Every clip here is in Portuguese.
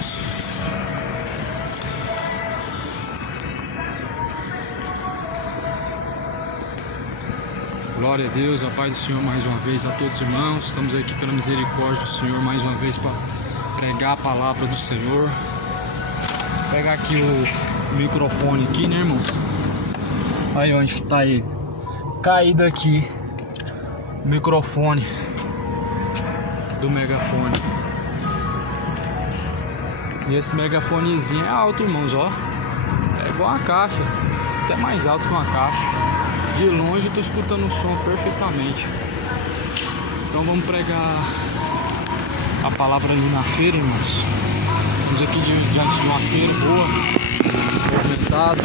irmãos. Glória a Deus, a paz do Senhor mais uma vez a todos os irmãos. Estamos aqui pela misericórdia do Senhor mais uma vez para pregar a palavra do Senhor. Vou pegar aqui o microfone aqui, né, irmãos? Aí onde que tá ele? Caído aqui o microfone do megafone. E esse megafonezinho é alto, irmãos, ó. É igual a caixa, até mais alto que uma caixa. De longe eu tô escutando o som perfeitamente. Então vamos pregar a palavra ali na feira, irmãos. Estamos aqui diante de uma feira boa, movimentada,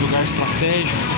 lugar estratégico.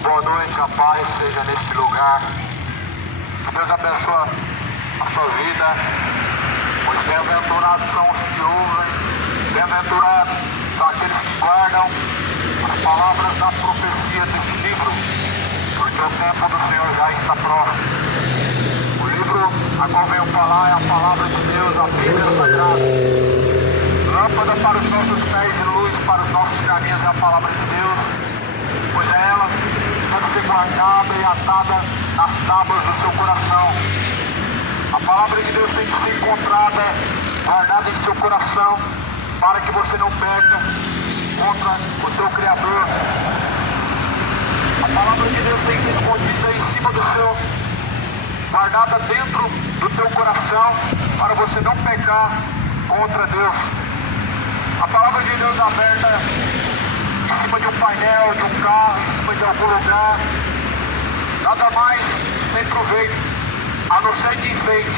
Boa noite, a paz seja nesse lugar. Que Deus abençoe a sua vida, pois bem-aventurados são os que ouvem, bem-aventurados são aqueles que guardam as palavras da profecia desse livro, porque o tempo do Senhor já está próximo. O livro a qual venho falar é a palavra de Deus, a Bíblia Sagrada. Lâmpada para os nossos pés e luz para os nossos caminhos é a palavra de Deus, pois é ela que deve ser guardada e atada nas tábuas do seu coração. A palavra de Deus tem que ser encontrada, guardada em seu coração, para que você não peque contra o seu Criador. A palavra de Deus tem que ser escondida em cima do seu, guardada dentro do teu coração, para você não pecar contra Deus. A palavra de Deus aberta em cima de um painel, de um carro, em cima de algum lugar, nada mais tem proveito, a não ser de enfeite.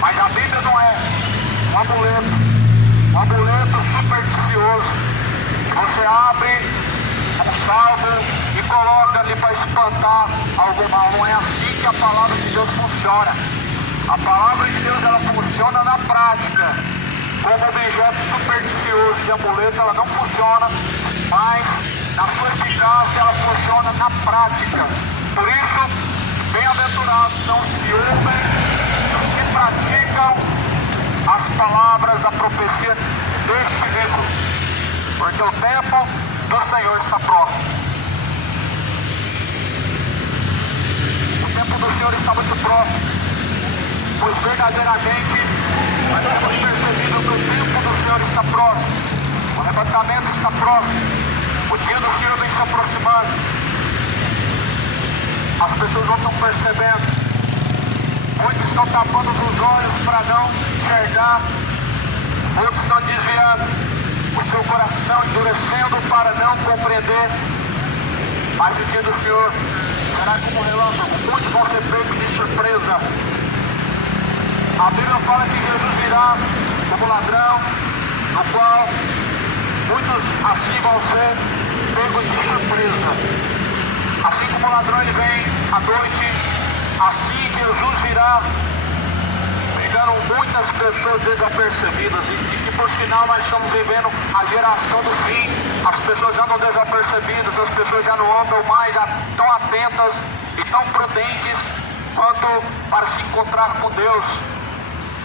Mas a Bíblia não é um amuleto supersticioso, que você abre um salvo e coloca ali para espantar algo mal. Não é assim que a palavra de Deus funciona. A palavra de Deus, ela funciona na prática. Como objeto supersticioso de amuleto, ela não funciona, mas na sua eficácia ela funciona na prática. Por isso, bem-aventurados são os que ouvem, os que praticam as palavras da profecia deste livro, porque o tempo do Senhor está próximo. O tempo do Senhor está muito próximo, pois verdadeiramente nós temos percebido que o tempo do Senhor está próximo, o arrebatamento está próximo, o dia do Senhor vem se aproximando. As pessoas não estão percebendo, muitos estão tapando os olhos para não enxergar, muitos estão desviando o seu coração, endurecendo para não compreender. Mas o dia do Senhor será como um relâmpago, muitos vão ser pegos de surpresa. A Bíblia fala que Jesus virá como ladrão, no qual muitos assim vão ser pegos de surpresa. Assim como o ladrão ele vem à noite, assim Jesus virá pegando muitas pessoas desapercebidas, e que por sinal nós estamos vivendo a geração do fim. As pessoas andam desapercebidas, as pessoas já não andam mais tão atentas e tão prudentes quanto para se encontrar com Deus.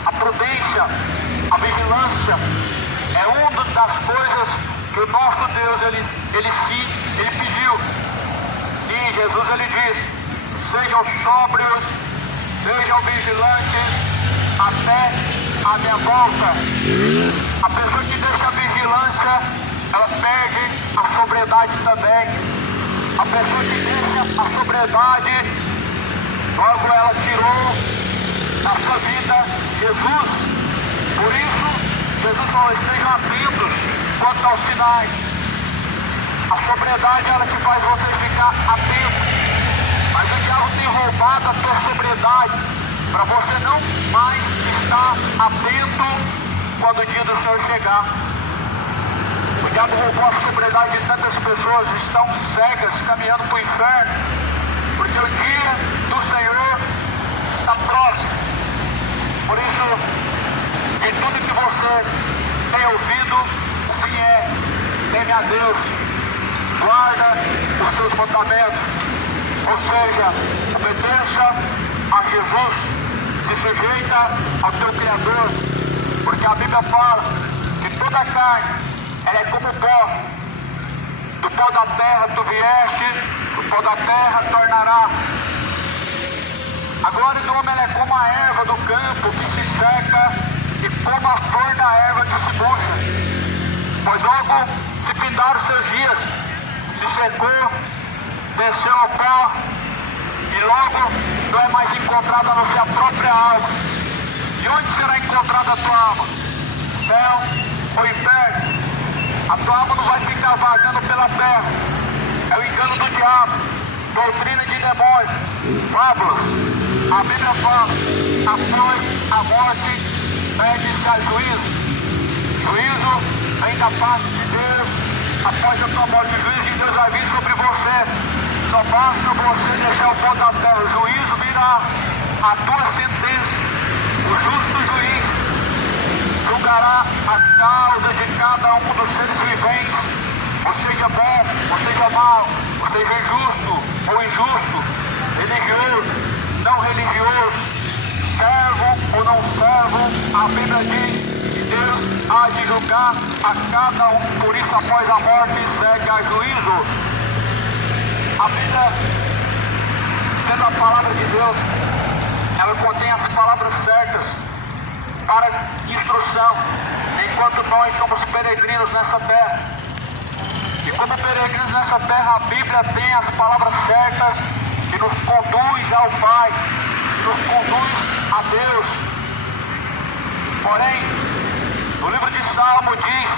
A prudência, a vigilância é uma das coisas que o nosso Deus ele pediu. Sim, Jesus ele diz: sejam sóbrios, sejam vigilantes até a minha volta. A pessoa que deixa a vigilância, ela perde a sobriedade também. A pessoa que deixa a sobriedade, logo ela tirou na sua vida Jesus. Por isso, Jesus falou: estejam atentos quanto aos sinais. A sobriedade, ela te faz você ficar atento, mas o diabo tem roubado a tua sobriedade, para você não mais estar atento quando o dia do Senhor chegar. O diabo roubou a sobriedade de tantas pessoas, estão cegas, caminhando para o inferno, porque o dia do Senhor está próximo. Por isso, de tudo que você tem ouvido, o fim é: teme a Deus, guarda os seus mandamentos, ou seja, obedeça a Jesus, se sujeita ao teu Criador, porque a Bíblia fala que toda a carne, ela é como pó. Do pó da terra tu vieste, do pó da terra tornará. A glória do homem, ela é como a erva do campo que se seca e como a flor da erva que se murcha. Pois logo se findaram os seus dias, se secou, desceu ao pó, e logo não é mais encontrada a não ser a própria alma. E onde será encontrada a tua alma? Céu ou inferno? A tua alma não vai ficar vagando pela terra. É o engano do diabo, doutrina de demônio, fábulas. A Bíblia fala: após a morte pede-se a juízo. Juízo vem da parte de Deus. Após a tua morte, o juízo de Deus vai vir sobre você. Só basta você deixar o pó da terra, o juízo virá. a tua sentença. O justo juiz julgará a causa de cada um dos seres viventes, ou seja bom, ou seja mau, ou seja justo ou injusto, religioso, não religioso, servo ou não servo. A Bíblia diz que Deus há de julgar a cada um, por isso após a morte segue a juízo. A Bíblia, sendo a palavra de Deus, ela contém as palavras certas para instrução, enquanto nós somos peregrinos nessa terra. E como peregrinos nessa terra, a Bíblia tem as palavras certas que nos conduz ao Pai, que nos conduz a Deus. Porém, no livro de Salmo diz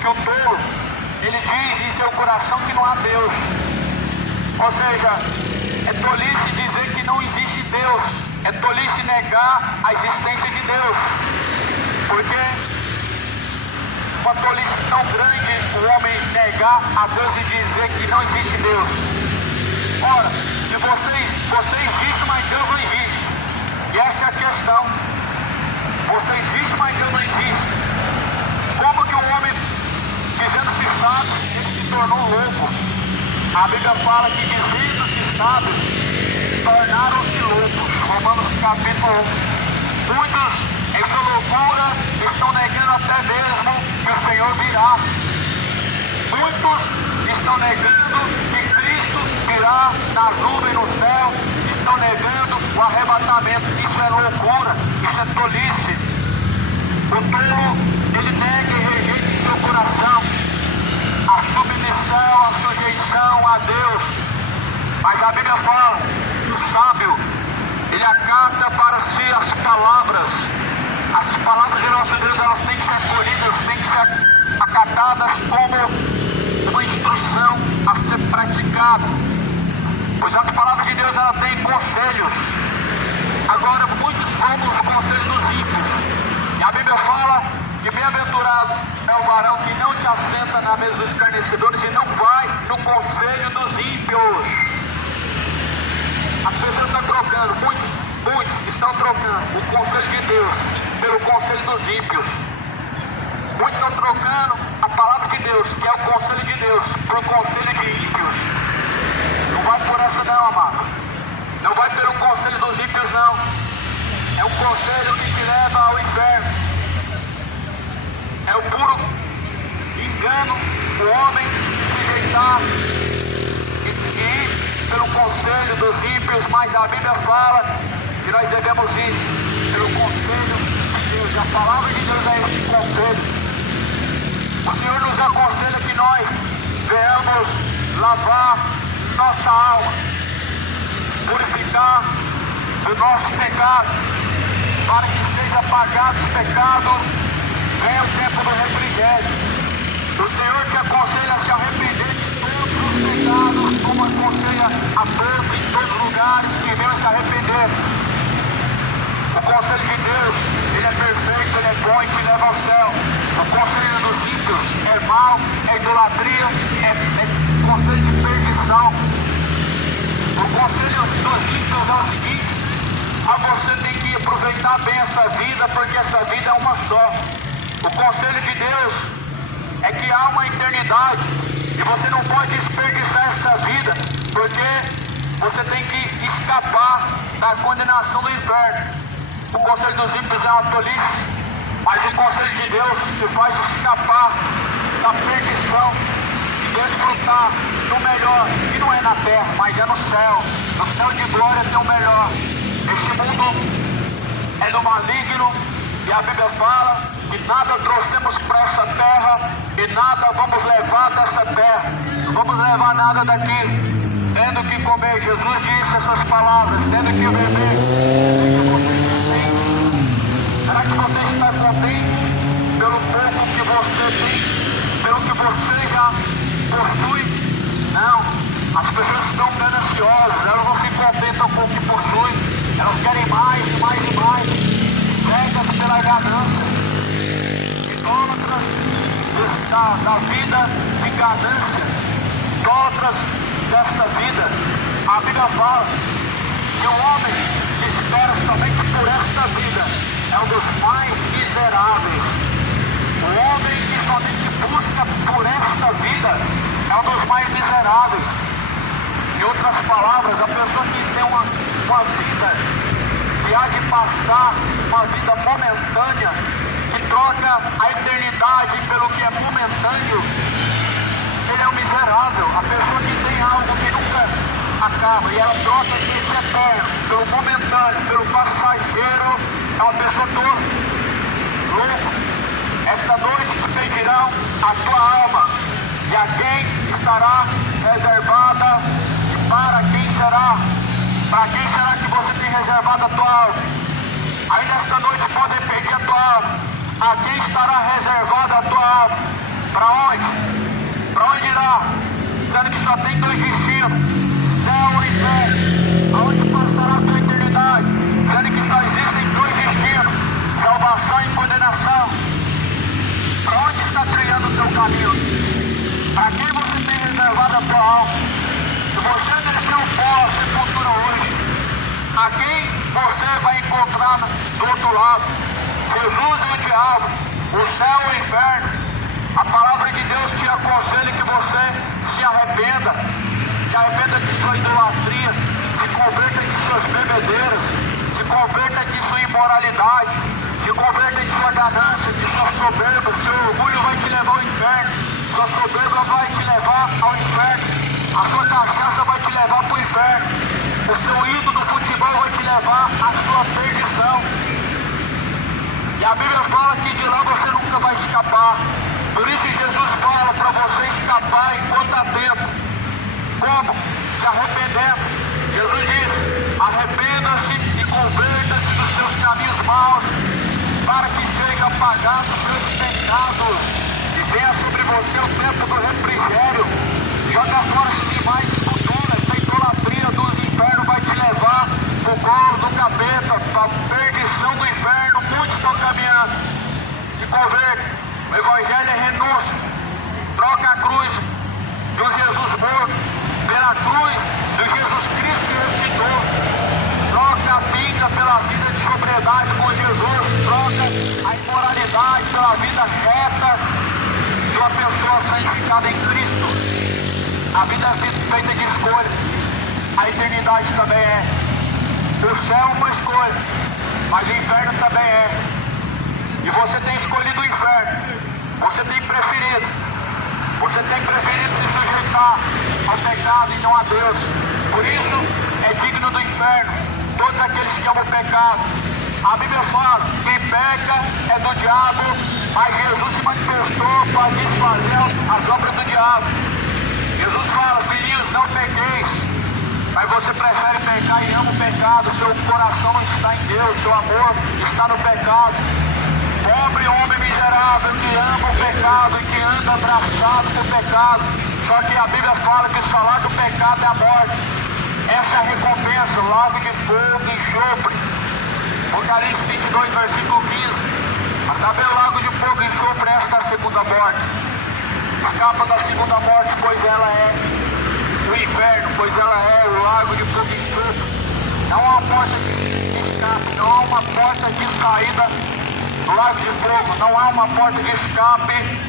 que o tolo, ele diz em seu coração que não há Deus. Ou seja, é tolice dizer que não existe Deus. É tolice negar a existência de Deus. Porque uma tolice tão grande o homem negar a Deus e dizer que não existe Deus. Ora, se você existe, mas Deus não existe. E essa é a questão. Você existe, mas Deus não existe. Como que um homem, dizendo-se sábio, ele se tornou louco? A Bíblia fala que dizendo-se sábios, tornaram-se loucos. Romanos capítulo 1. Muitos, em sua loucura, estão negando até mesmo que o Senhor virá. Muitos estão negando que Cristo virá nas nuvens no céu. Estão negando o arrebatamento. Isso é loucura, isso é tolice. O tolo, ele nega e rejeita em seu coração a submissão, a sujeição a Deus. Mas a Bíblia fala que o sábio, ele acata para si as palavras. As palavras de nosso Deus, elas têm que ser acolhidas, têm que ser acatadas como uma instrução a ser praticada. Pois as palavras de Deus, elas têm conselhos. Agora, muitos vão nos conselhos dos ímpios. E a Bíblia fala que bem-aventurado é o varão que não te assenta na mesa dos escarnecedores e não vai no conselho dos ímpios. As pessoas estão trocando, muitos estão trocando o conselho de Deus pelo conselho dos ímpios. Muitos estão trocando a palavra de Deus, que é o conselho de Deus, por conselho de ímpios. Não vai por essa não, amado. Não vai pelo conselho dos ímpios, não. É um conselho que te leva ao inferno. É o puro engano o homem sujeitar e ir pelo conselho dos ímpios, mas a Bíblia fala que nós devemos ir pelo conselho de Deus. A palavra de Deus é esse conselho. O Senhor nos aconselha que nós venhamos lavar nossa alma, purificar do nosso pecado, para que seja apagado os pecados, venha o tempo do refrigério. O Senhor te aconselha a se arrepender de todos os pecados, como aconselha a todos em todos os lugares que venham se arrepender. O conselho de Deus, ele é perfeito, ele é bom e te leva ao céu. O conselho dos ímpios é mau, é idolatria, é conselho de perdição. O conselho dos ímpios é o seguinte: você tem que aproveitar bem essa vida, porque essa vida é uma só. O conselho de Deus é que há uma eternidade e você não pode desperdiçar essa vida, porque você tem que escapar da condenação do inferno. O conselho dos ímpios é uma tolice, mas o conselho de Deus te faz escapar da perdição e desfrutar do melhor, que não é na terra, mas é no céu. No céu de glória tem o melhor. Este mundo é do maligno e a Bíblia fala que nada trouxemos para essa terra e nada vamos levar dessa terra. Não vamos levar nada daqui. Tendo que comer, Jesus disse essas palavras, tendo que beber, será que você está contente pelo pouco que você tem, pelo que você já possui? Não, as pessoas estão gananciosas, elas não se contentam com o que possuem, elas querem mais e mais e mais, cegas pela ganância, idólatras da vida de ganância, idólatras desta vida. A Bíblia fala que o homem espera somente por esta vida é um dos mais miseráveis. O homem que somente busca por esta vida é um dos mais miseráveis. Em outras palavras, a pessoa que tem uma vida que há de passar, uma vida momentânea, que troca a eternidade pelo que é momentâneo, ele é um miserável. A pessoa que tem algo que nunca acaba e ela troca esse eterno pelo momentâneo, pelo passageiro, é uma pessoa louca. Esta noite te pedirão a tua alma, e a quem estará reservada, e para quem será que você tem reservado a tua alma? Aí nesta noite podem pedir a tua alma, a quem estará reservada a tua alma? Para onde? Para onde irá? Sendo que só tem dois destinos, céu e inferno. Aonde passará a tua eternidade? Sendo que só existem dois destinos, salvação e condenação. Para onde está trilhando o teu caminho? Para quem você tem reservado a tua alma? Se você descer o pó, a sepultura hoje, a quem você vai encontrar do outro lado? Jesus e o diabo, o céu e o inferno. A palavra de Deus te aconselha que você se arrependa de sua idolatria, se converta de suas bebedeiras, se converta de sua imoralidade, se converta de sua ganância, de sua soberba. Seu orgulho vai te levar ao inferno, sua soberba vai te levar ao inferno, a sua cachaça vai te levar para o inferno, o seu ídolo do futebol vai te levar à sua perdição. E a Bíblia fala que de lá você nunca vai escapar. Por isso Jesus fala para você escapar enquanto há tempo. Como? Se arrependendo. Jesus diz: arrependa-se e converta-se dos seus caminhos maus, para que seja apagado os seus pecados e venha sobre você o tempo do refrigério. Joga fora esse demais cultura, essa idolatria dos infernos vai te levar pro colo do capeta, para a perdição do inferno. Muitos estão caminhando. Se converte. O evangelho é renúncia. Troca a cruz de um Jesus morto pela cruz de Jesus Cristo que ressuscitou. Troca a vida pela vida de sobriedade com Jesus. Troca a imoralidade pela vida reta de uma pessoa santificada em Cristo. A vida é feita de escolha. A eternidade também é. O céu é uma escolha, mas o inferno também é. E você tem escolhido o inferno. Você tem preferido. Você tem preferido se sujeitar ao pecado e não a Deus. Por isso é digno do inferno todos aqueles que amam o pecado. A Bíblia fala: quem peca é do diabo, mas Jesus se manifestou para desfazer as obras do diabo. Jesus fala: filhinhos, não pequeis. Mas você prefere pecar e ama o pecado. Seu coração não está em Deus, seu amor está no pecado. Pobre homem miserável que ama o pecado e que anda abraçado por pecado. Só que a Bíblia fala que o salário do pecado é a morte. Essa é a recompensa, lago de fogo e enxofre. Apocalipse 22, versículo 15. A saber, o lago de fogo e enxofre, esta é a segunda morte. Escapa da segunda morte, pois ela é o inferno, pois ela é o lago de fogo e enxofre. Não há uma porta de escape, não há uma porta de saída do lago de fogo, não há uma porta de escape.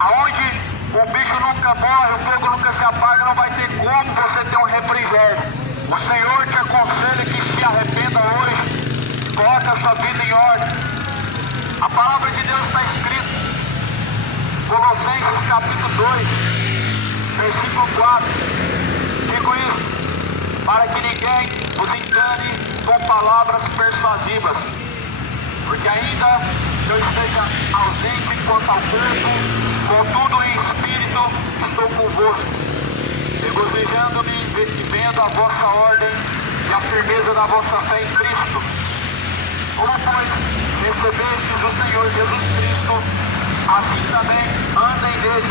Aonde o bicho nunca morre, o fogo nunca se apaga, não vai ter como você ter um refrigério. O Senhor te aconselha que se arrependa hoje, coloque a sua vida em ordem. A palavra de Deus está escrita, Colossenses capítulo 2, versículo 4. Digo isso para que ninguém os engane com palavras persuasivas, porque ainda eu esteja ausente quanto ao corpo, contudo em espírito estou convosco, regozijando-me e vendo a vossa ordem e a firmeza da vossa fé em Cristo. Como, pois, recebestes o Senhor Jesus Cristo, assim também andem nele,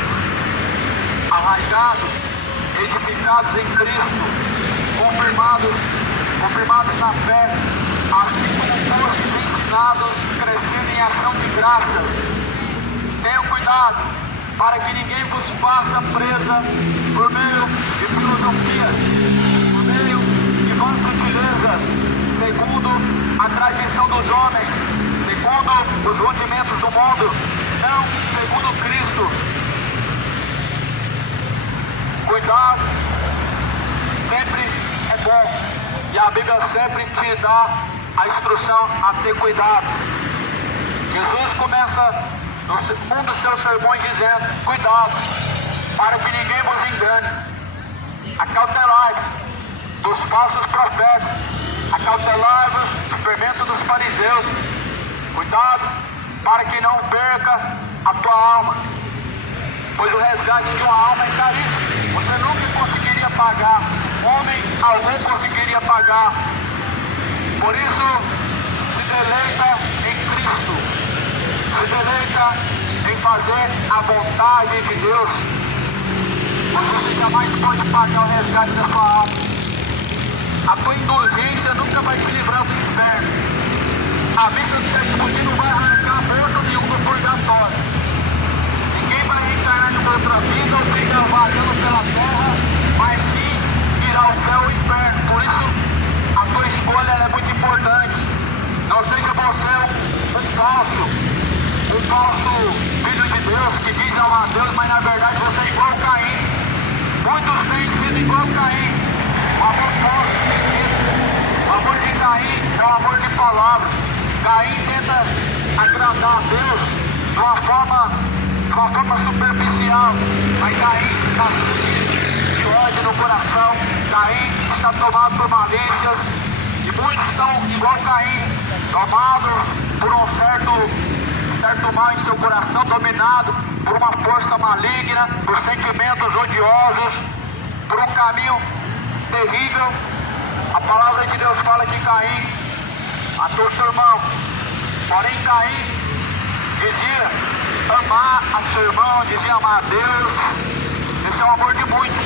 arraigados, edificados em Cristo, confirmados na fé, assim como fostes ensinados, crescendo em ação de graças. Tenham cuidado para que ninguém vos faça presa por meio de filosofias, por meio de vãs sutilezas, segundo a tradição dos homens, segundo os rudimentos do mundo, não segundo Cristo. Cuidado sempre é bom, e a Bíblia sempre te dá a instrução a ter cuidado. Jesus começa um dos seus sermões dizendo: cuidado, para que ninguém vos engane. Acautelai-vos dos falsos profetas, acautelai-vos do fermento dos fariseus. Cuidado, para que não perca a tua alma, pois o resgate de uma alma é caríssimo. Você nunca conseguiria pagar, homem algum conseguiria pagar. Por isso, se deleita em Cristo, se deleita em fazer a vontade de Deus. Você jamais pode pagar o resgate da sua alma. A tua indulgência nunca vai te livrar do inferno. A vista do sétimo dia não vai arrancar morto nenhum do purgatório. Ninguém vai reencarnar em outra vida ou ficar vagando pela terra, mas sim irá ao céu ou inferno. Por isso, a tua escolha é muito importante. Não seja você um falso filho de Deus que diz amar a Deus, mas na verdade você é igual a Caim. Muitos têm sido igual a Caim. O amor falso, o amor de Caim é o amor de palavras. Caim tenta agradar a Deus de uma forma superficial, mas Caim está cheio de ódio no coração. Caim está tomado por malícias, e muitos estão igual a Caim, tomados por um certo mal em seu coração, dominado por uma força maligna, por sentimentos odiosos, por um caminho terrível. A palavra de Deus fala que Caim matou seu irmão, porém Caim dizia amar a seu irmão, dizia amar a Deus. Esse é o amor de muitos.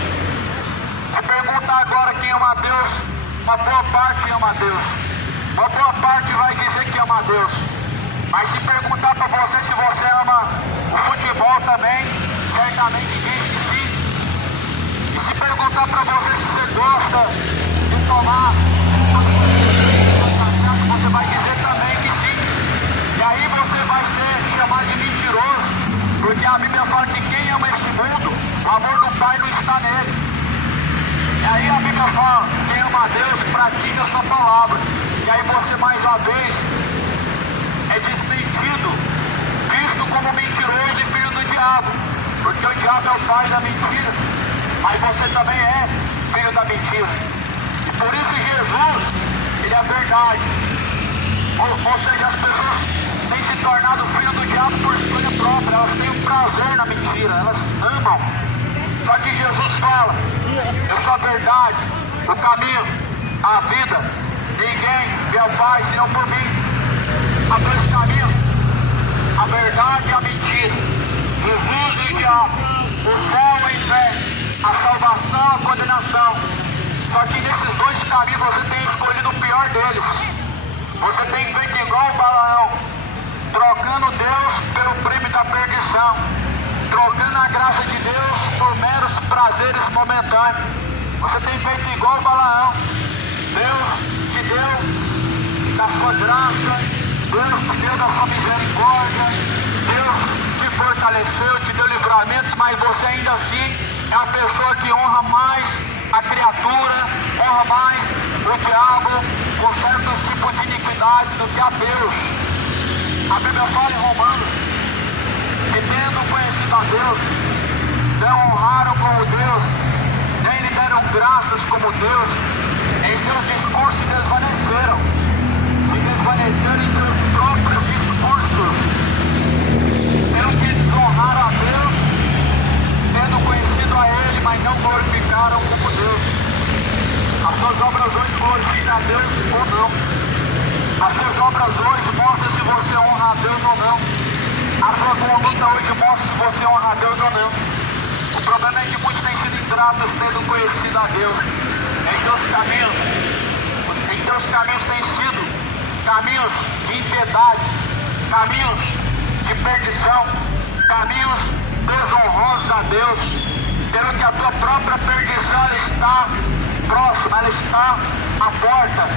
Se perguntar agora quem ama a Deus, uma boa parte ama a Deus. Uma boa parte vai dizer que ama a Deus. Mas se perguntar para você se você ama o futebol também, certamente diz que sim. E se perguntar para você se você gosta de tomar, você vai dizer também que sim. E aí você vai ser chamado de mentiroso, porque a Bíblia fala que quem ama este mundo, o amor do Pai não está nele. E aí a Bíblia fala, quem ama a Deus pratica a sua palavra. E aí você mais uma vez é desmentido, visto como mentiroso e filho do diabo, porque o diabo é o pai da mentira, mas você também é filho da mentira. E por isso Jesus, ele é a verdade. Ou seja, as pessoas têm se tornado filho do diabo por escolha própria, elas têm um prazer na mentira, elas amam. Só que Jesus fala, eu sou a verdade, o caminho, a vida, ninguém vê ao Pai senão por mim. Há dois caminhos, a verdade e a mentira, Jesus e o diabo, o céu e o inferno, a salvação e a condenação. Só que nesses dois caminhos você tem escolhido o pior deles. Você tem feito igual o Balaão, trocando Deus pelo prêmio da perdição, trocando a graça de Deus por meros prazeres momentâneos. Você tem feito igual o Balaão. Deus te deu da sua graça, Deus te deu da sua misericórdia, Deus te fortaleceu, te deu livramentos, mas você ainda assim é a pessoa que honra mais a criatura, honra mais o diabo com certos tipos de iniquidade do que a Deus. A Bíblia fala em Romanos que tendo conhecido a Deus, não honraram como Deus, nem lhe deram graças como Deus, em seus discursos se desvaneceram em seus próprios discursos, pelo que desonraram a Deus, tendo conhecido a Ele, mas não glorificaram como Deus. As suas obras hoje glorificam a Deus ou não. As suas obras hoje mostram se você honra a Deus ou não. A sua conduta hoje mostra se você honra a Deus ou não. O problema é que muitos têm sido ingratos tendo conhecido a Deus. Em seus caminhos têm sido caminhos de impiedade, caminhos de perdição, caminhos desonrosos a Deus, pelo que a tua própria perdição ela está próxima, ela está à porta.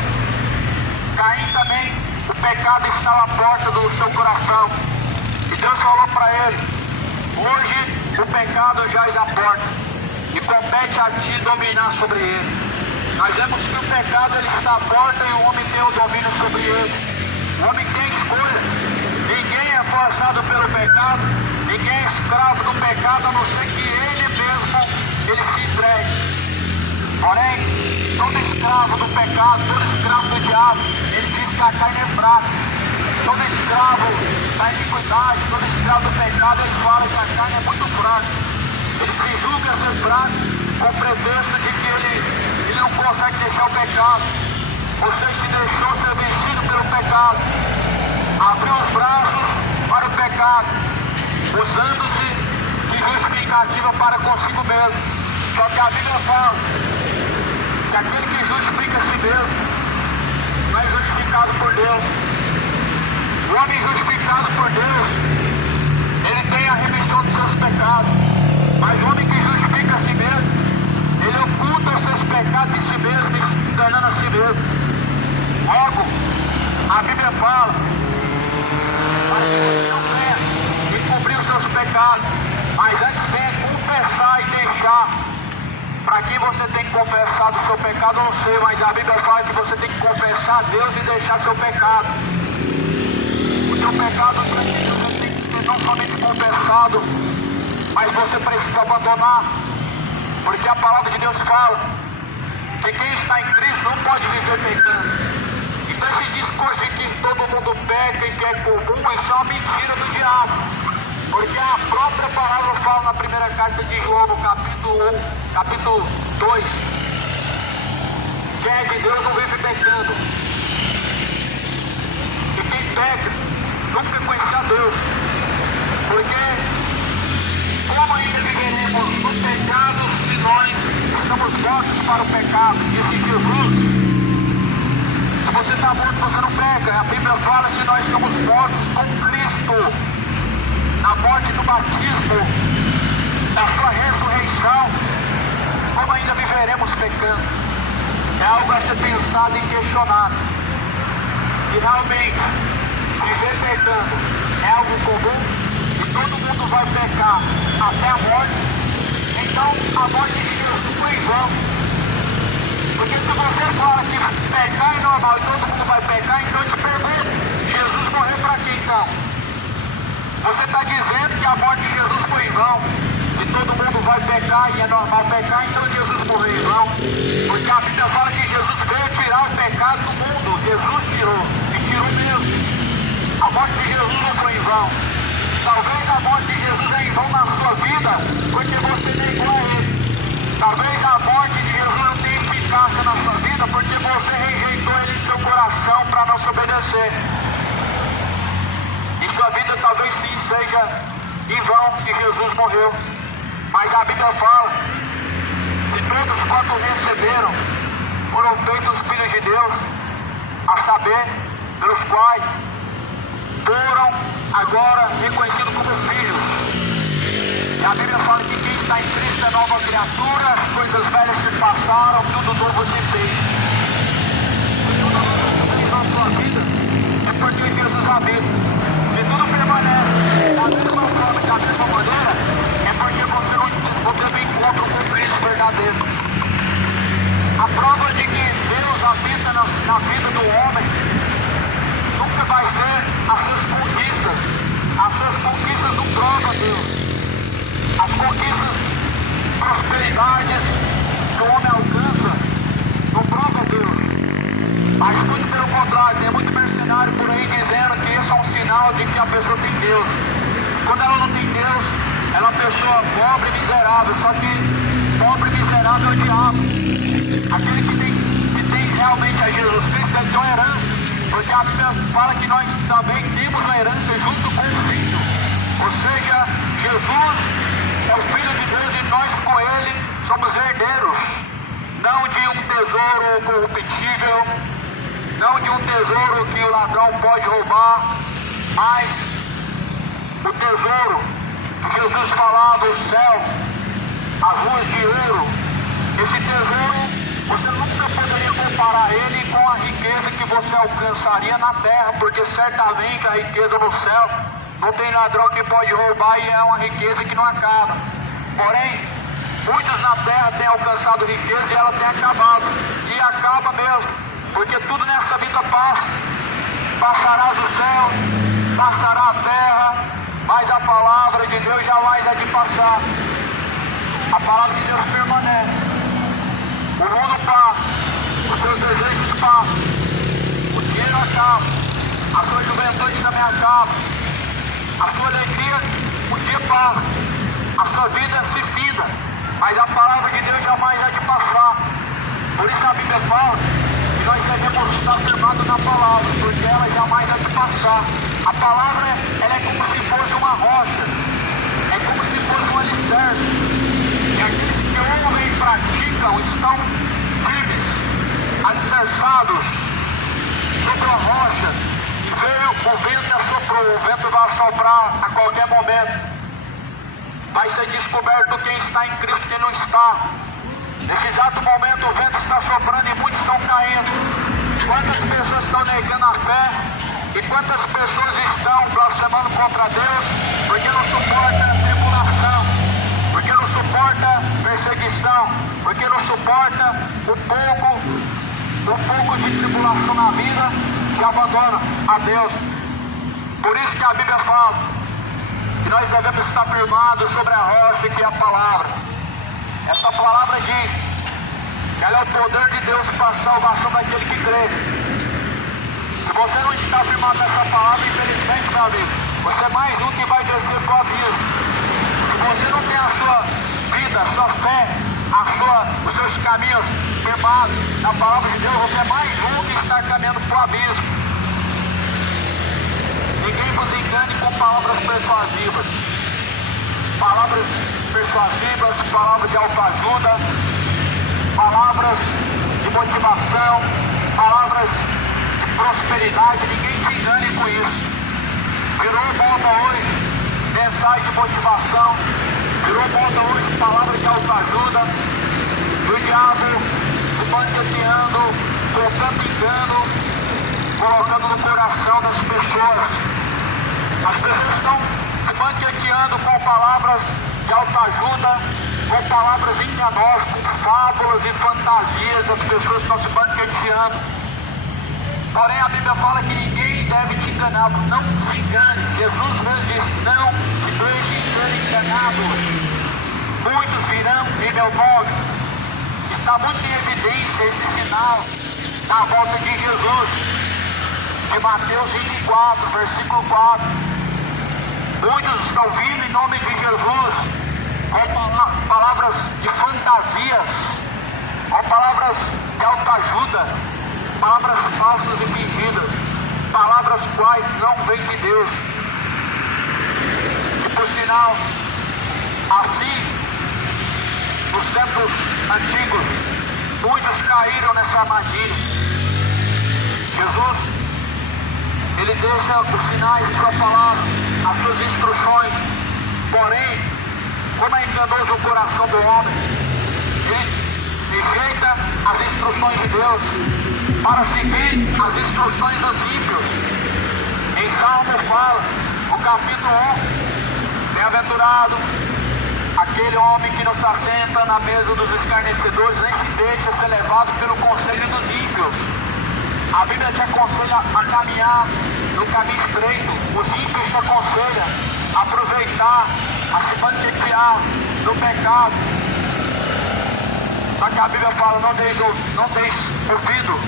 Caim também, o pecado estava à porta do seu coração. E Deus falou para ele: hoje o pecado já está à porta e compete a ti dominar sobre ele. Nós vemos que o pecado ele está à porta e o homem tem o domínio sobre ele. O homem tem escolha. Ninguém é forçado pelo pecado, ninguém é escravo do pecado, a não ser que ele mesmo ele se entregue. Porém, todo escravo do pecado, todo escravo do diabo, ele diz que a carne é fraca. Todo escravo da iniquidade, todo escravo do pecado, ele fala que a carne é muito fraca. Ele se julga ser fraco com o pretexto de que ele não consegue deixar o pecado. Você se deixou ser vencido pelo pecado. Abriu os braços para o pecado, usando-se de justificativa para consigo mesmo. Só que a Bíblia fala que aquele que justifica a si mesmo não é justificado por Deus. O homem justificado por Deus, ele tem a remissão dos seus pecados. Mas o homem que justifica a si mesmo, ele oculta os seus pecados em si mesmo, enganando a si mesmo. Logo, a Bíblia fala: mas se você não quer encobrir os seus pecados, mas antes venha confessar e deixar. Para quem você tem que confessar do seu pecado, eu não sei, mas a Bíblia fala que você tem que confessar a Deus e deixar seu pecado. O seu pecado você tem que ser não somente confessado, mas você precisa abandonar. Porque a palavra de Deus fala que quem está em Cristo não pode viver pecando. Então esse discurso de que todo mundo peca e que é comum, isso é uma mentira do diabo. Porque a própria palavra fala na primeira carta de João, no capítulo 2, quem é de Deus não vive pecando. E quem peca nunca conheceu a Deus. Porque como ainda viveremos no pecado se nós estamos mortos para o pecado? Disse Jesus: se você está morto, você não peca. A Bíblia fala: se nós estamos mortos com Cristo, na morte do batismo, da sua ressurreição, como ainda viveremos pecando? É algo a ser pensado e questionado. Se realmente viver pecando é algo comum e todo mundo vai pecar até a morte, então a morte de Jesus foi em vão. Porque se você fala que pecar é normal e todo mundo vai pecar, então eu te pergunto: Jesus morreu para quê então? Você está dizendo que a morte de Jesus foi em vão. Se todo mundo vai pecar e é normal pecar, então Jesus morreu em vão. Porque a Bíblia fala que Jesus veio tirar o pecado do mundo. Jesus tirou, e tirou mesmo. A morte de Jesus não foi em vão. Talvez a morte de Jesus é em vão na sua vida, porque você negou a Ele. Talvez a morte de Jesus não tenha eficácia na sua vida, porque você rejeitou Ele em seu coração para não se obedecer. E sua vida talvez sim seja em vão que Jesus morreu. Mas a Bíblia fala que todos quanto receberam foram feitos filhos de Deus, a saber, pelos quais foram agora reconhecidos como filhos. E a Bíblia fala que quem está em Cristo é nova criatura, as coisas velhas se passaram, tudo novo se fez. Se tudo novo se fez na sua vida, é porque Jesus habita. Se tudo permanece da mesma forma e da mesma maneira, é porque você teve encontro com Cristo verdadeiro. A prova de que Deus habita na vida do homem nunca vai ser as suas conquistas. As suas conquistas não provam Deus. As conquistas, prosperidades que o homem alcança não provam Deus. Mas muito pelo contrário, tem muito mercenário por aí dizendo que isso é um sinal de que a pessoa tem Deus. Quando ela não tem Deus, ela é uma pessoa pobre e miserável. Só que pobre e miserável é o diabo. Aquele que tem realmente a Jesus Cristo deve ter uma herança. Porque a Bíblia fala que nós também temos uma herança junto com o Filho. Ou seja, Jesus é o Filho de Deus e nós com Ele somos herdeiros. Não de um tesouro corruptível, não de um tesouro que o ladrão pode roubar, mas o tesouro que Jesus falava, o céu, as ruas de ouro. Esse tesouro, você nunca poderia comparar ele com uma riqueza que você alcançaria na terra, porque certamente a riqueza no céu não tem ladrão que pode roubar e é uma riqueza que não acaba. Porém, muitos na terra têm alcançado riqueza e ela tem acabado. E acaba mesmo, porque tudo nessa vida passa. Passarás o céu, passará a terra, mas a palavra de Deus jamais é de passar. A palavra de Deus permanece. O mundo passa, os seus desejos passam, o dinheiro acaba, a sua juventude também acaba, a sua alegria um dia passa, a sua vida se finda, mas a palavra de Deus jamais é de passar. Por isso a Bíblia fala que nós devemos estar firmados na palavra, porque ela jamais é de passar. A palavra ela é como se fosse uma rocha, é como se fosse um alicerce. E aqueles que ouvem e praticam estão firmes, alicerçados sobre a rocha. E veio o vento e assoprou, o vento vai assoprar a qualquer momento. Vai ser descoberto quem está em Cristo e quem não está. Nesse exato momento o vento está soprando e muitos estão caindo. Quantas pessoas estão negando a fé e quantas pessoas estão blasfemando contra Deus porque não suportam a tribulação, porque não suporta perseguição, porque não suporta um pouco de tribulação na vida e abandona a Deus. Por isso que a Bíblia fala que nós devemos estar firmados sobre a rocha que é a palavra. Essa palavra diz que ela é o poder de Deus para a salvação daquele que crê. Se você não está firmado nessa palavra, infelizmente, meu amigo, você é mais um que vai descer para o abismo. Se você não tem a sua vida, a sua fé, os seus caminhos firmados na palavra de Deus, você é mais um que está caminhando para o abismo. Ninguém vos engane com palavras persuasivas. Palavras persuasivas, palavras de autoajuda, palavras de motivação, palavras de prosperidade. Ninguém se engane com isso. Virou moda hoje mensagem de motivação, virou moda hoje palavras de autoajuda. E o diabo se banqueteando, colocando engano, colocando no coração das pessoas. As pessoas estão se banqueteando com palavras de autoajuda, com palavras enganosas, com fábulas e fantasias. As pessoas estão se banqueteando. Porém a Bíblia fala que ninguém deve te enganar. Não se engane. Jesus mesmo diz: não se deixe ser enganado. Muitos virão em meu nome. Está muito em evidência esse sinal na volta de Jesus, de Mateus 24, versículo 4. Muitos estão vindo em nome de Jesus com palavras de fantasias, com palavras de autoajuda, palavras falsas e fingidas, palavras quais não vêm de Deus. E por sinal, assim, nos tempos antigos, muitos caíram nessa armadilha. Jesus, ele deixa os sinais de sua palavra, as suas instruções. Porém, como é enganoso o coração do homem, ele rejeita as instruções de Deus para seguir as instruções dos ímpios. Em Salmo fala, o capítulo 1, bem-aventurado aquele homem que não se assenta na mesa dos escarnecedores, nem se deixa ser levado pelo conselho dos ímpios. A Bíblia te aconselha a caminhar no caminho estreito. Os ímpios te aconselham a aproveitar, a se banquetear no pecado. Só que a Bíblia fala: não deis ouvido,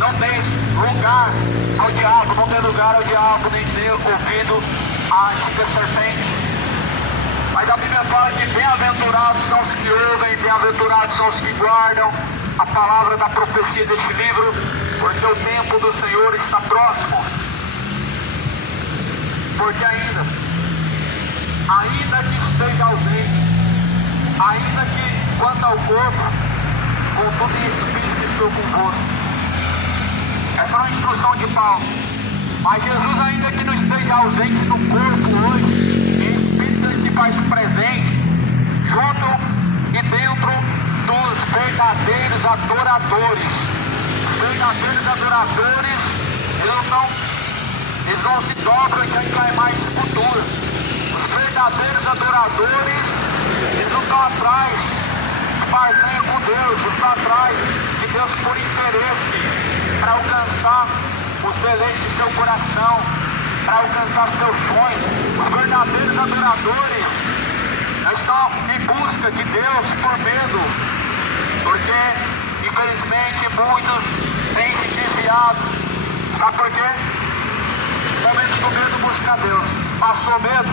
não deis lugar ao diabo, não dê lugar ao diabo, nem dê ouvido à antiga serpente. Mas a Bíblia fala que bem-aventurados são os que ouvem, bem-aventurados são os que guardam a palavra da profecia deste livro, porque o tempo do Senhor está próximo. Porque ainda que esteja ausente, ainda que quanto ao corpo, contudo em espírito estou convosco. Essa é uma instrução de Paulo. Mas Jesus, ainda que não esteja ausente no corpo hoje, em espírito ele se faz presente, junto e dentro dos verdadeiros adoradores. verdadeiros adoradores, eles não se dobram diante da imagem de escultura. Os verdadeiros adoradores, eles não estão atrás de barganha com Deus, eles estão atrás de Deus por interesse, para alcançar os deleites de seu coração, para alcançar seus sonhos. Os verdadeiros adoradores não estão em busca de Deus por medo, porque infelizmente muitos têm se desviado. Sabe por quê? No momento do medo, busca Deus. Passou medo,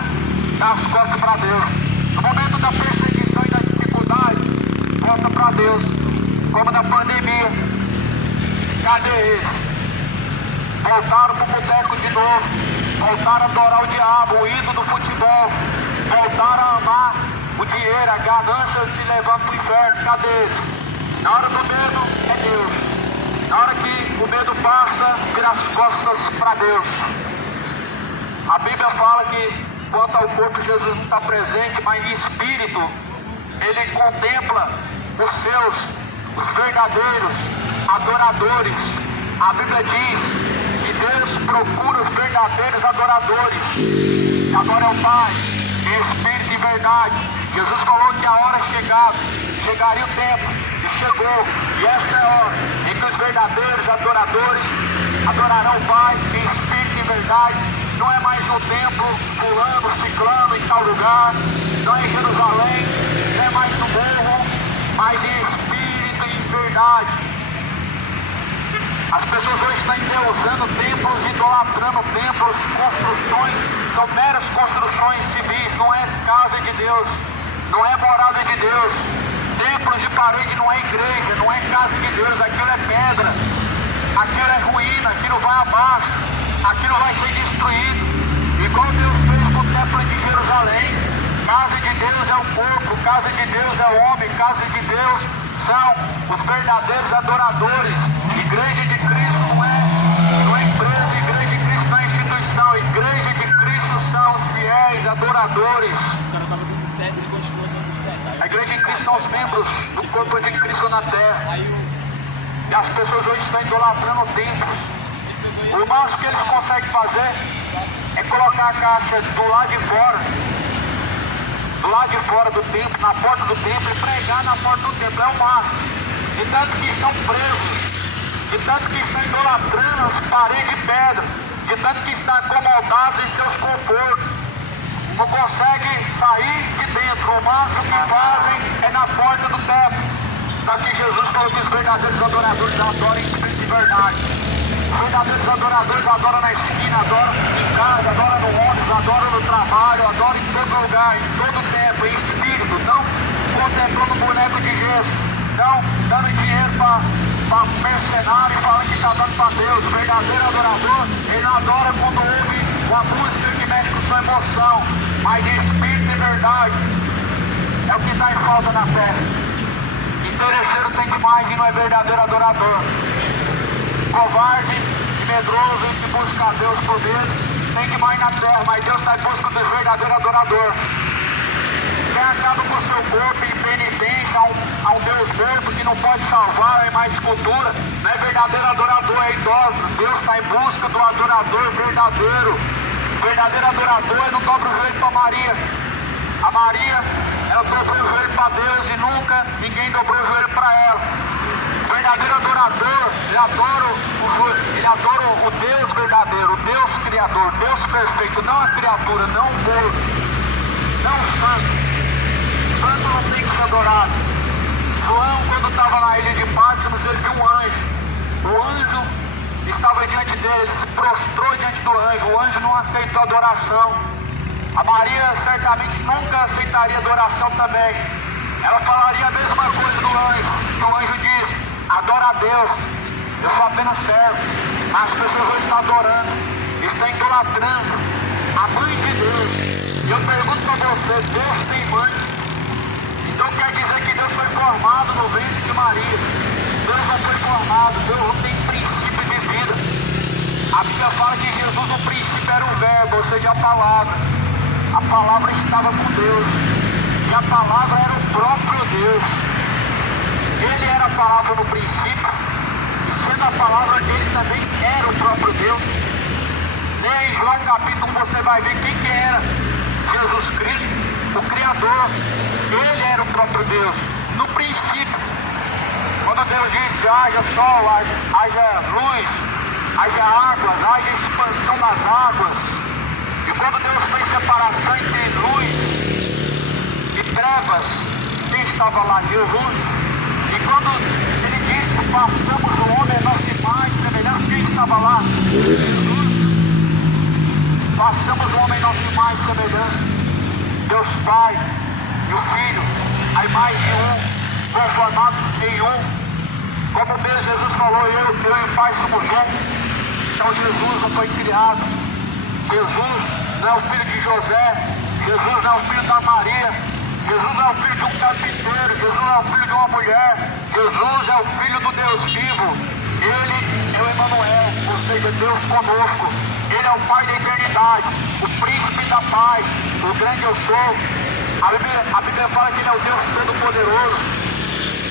dá as costas para Deus. No momento da perseguição e da dificuldade, volta para Deus. Como na pandemia, cadê eles? Voltaram para o boteco de novo, voltaram a adorar o diabo, o ídolo do futebol, voltaram a amar o dinheiro, a ganância te levando para o inferno. Cadê eles? Na hora do medo é Deus. Na hora que o medo passa, vira as costas para Deus. A Bíblia fala que quanto ao corpo Jesus não está presente, mas em espírito ele contempla os verdadeiros adoradores. A Bíblia diz que Deus procura os verdadeiros adoradores. E agora é o Pai, em espírito e verdade. Jesus falou que a hora chegaria o tempo, e chegou. E esta é a hora em que os verdadeiros adoradores adorarão o Pai em espírito e verdade. Não é mais no templo, pulando, ciclando em tal lugar, não é em Jerusalém, não é mais no morro, mas em espírito e em verdade. As pessoas hoje estão endeusando templos, idolatrando templos, construções, são meras construções civis, não é casa de Deus, não é morada de Deus. Templos de parede não é igreja, não é casa de Deus, aquilo é pedra, aquilo é ruína, aquilo vai abaixo, aquilo vai ser destruído. Igual Deus fez com o templo de Jerusalém. Casa de Deus é o corpo, casa de Deus é o homem, casa de Deus são os verdadeiros adoradores. Igreja de Cristo não é empresa, igreja de Cristo não é instituição, igreja de Cristo são os fiéis adoradores. A igreja de Cristo são os membros do corpo de Cristo na terra. E as pessoas hoje estão idolatrando templos. O máximo que eles conseguem fazer é colocar a caixa do lado de fora do templo, na porta do templo, e pregar na porta do templo. É o máximo. De tanto que estão presos, de tanto que estão idolatrando as paredes de pedra, de tanto que estão acomodados em seus confortos. Não conseguem sair de dentro. O máximo que fazem é na porta do templo. Só que Jesus falou que os verdadeiros adoradores adoram em espírito de verdade. Os verdadeiros adoradores adoram na esquina, adoram em casa, adoram no ônibus, adoram no trabalho, adoram em todo lugar, em todo tempo, em espírito, não contemplando o boneco de gesso, não dando dinheiro para mercenário e falando que está dando para Deus. O verdadeiro adorador, ele não adora quando ouve uma música que mexe com sua emoção, mas em espírito e verdade. É o que está em falta na terra. Interesseiro tem demais e não é verdadeiro adorador. Covarde e medroso que busca a Deus por medo tem demais na terra, mas Deus está em busca dos verdadeiros adoradores. Quem acaba com o seu corpo em penitência a um Deus morto que não pode salvar, é mais escultura, não é verdadeiro adorador, é idólatra. Deus está em busca do adorador verdadeiro. O verdadeiro adorador não dobra o joelho para Maria. A Maria, ela dobrou o joelho para Deus e nunca ninguém dobrou o joelho para ela. O verdadeiro adorador, ele adora o Deus verdadeiro, o Deus criador, Deus perfeito, não a criatura, não o morto, não o santo. O santo não tem que ser adorado. João, quando estava na ilha de Patmos, ele viu um anjo. O anjo estava diante dele, ele se prostrou diante do anjo. O anjo não aceitou adoração. A Maria certamente nunca aceitaria adoração também. Ela falaria a mesma coisa do anjo. Então o anjo disse: adora a Deus, eu sou apenas servo. Mas as pessoas hoje estão adorando, estão idolatrando a mãe de Deus. E eu pergunto para você: Deus tem mãe? Então quer dizer que Deus foi formado no ventre de Maria. Deus não foi formado, Deus não tem princípio de vida. A Bíblia fala que Jesus no princípio era o verbo, ou seja, a palavra. A palavra estava com Deus. E a palavra era o próprio Deus. Ele era a palavra no princípio. E se conhecendo a palavra, ele também era o próprio Deus. Em João capítulo 1 você vai ver quem que era Jesus Cristo, o Criador. Ele era o próprio Deus. No princípio, quando Deus disse haja sol, haja luz, haja águas, haja expansão das águas. E quando Deus fez separação entre luz e trevas, quem estava lá? Jesus. E quando ele disse façamos o homem a nossa imagem, semelhança, quem estava lá? Jesus. Façamos o homem a nossa imagem e semelhança. Deus Pai e o Filho, a imagem de um, conformados em um. Como mesmo Jesus falou, eu e o Pai somos um. Então Jesus não foi criado. Jesus não é o filho de José. Jesus não é o filho da Maria. Jesus não é o filho de um carpinteiro. Jesus não é o filho de uma mulher. Jesus é o filho do Deus vivo. Ele é o Emanuel, ou seja, Deus conosco. Ele é o Pai da eternidade, o príncipe da paz, o grande eu sou. A Bíblia fala que ele é o Deus todo-poderoso.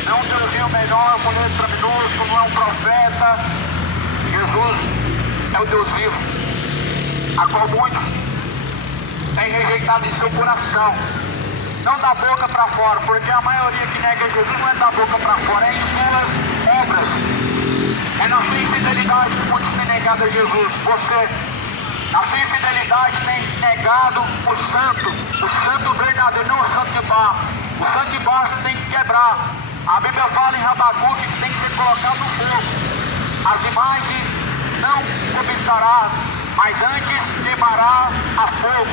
Não é um Deusinho menor, com letra minúscula, não é um profeta. Jesus é o Deus vivo, a qual muitos têm rejeitado em seu coração. Não da boca para fora, porque a maioria que nega Jesus não é da boca para fora, é em suas obras. É na sua infidelidade que muitos têm negado a Jesus. Você, na sua infidelidade, tem negado o santo verdadeiro, não o santo de barro. O santo de barro você tem que quebrar. A Bíblia fala em Habacuque que tem que ser colocado no fogo. As imagens não cobiçarás, mas antes queimará a fogo.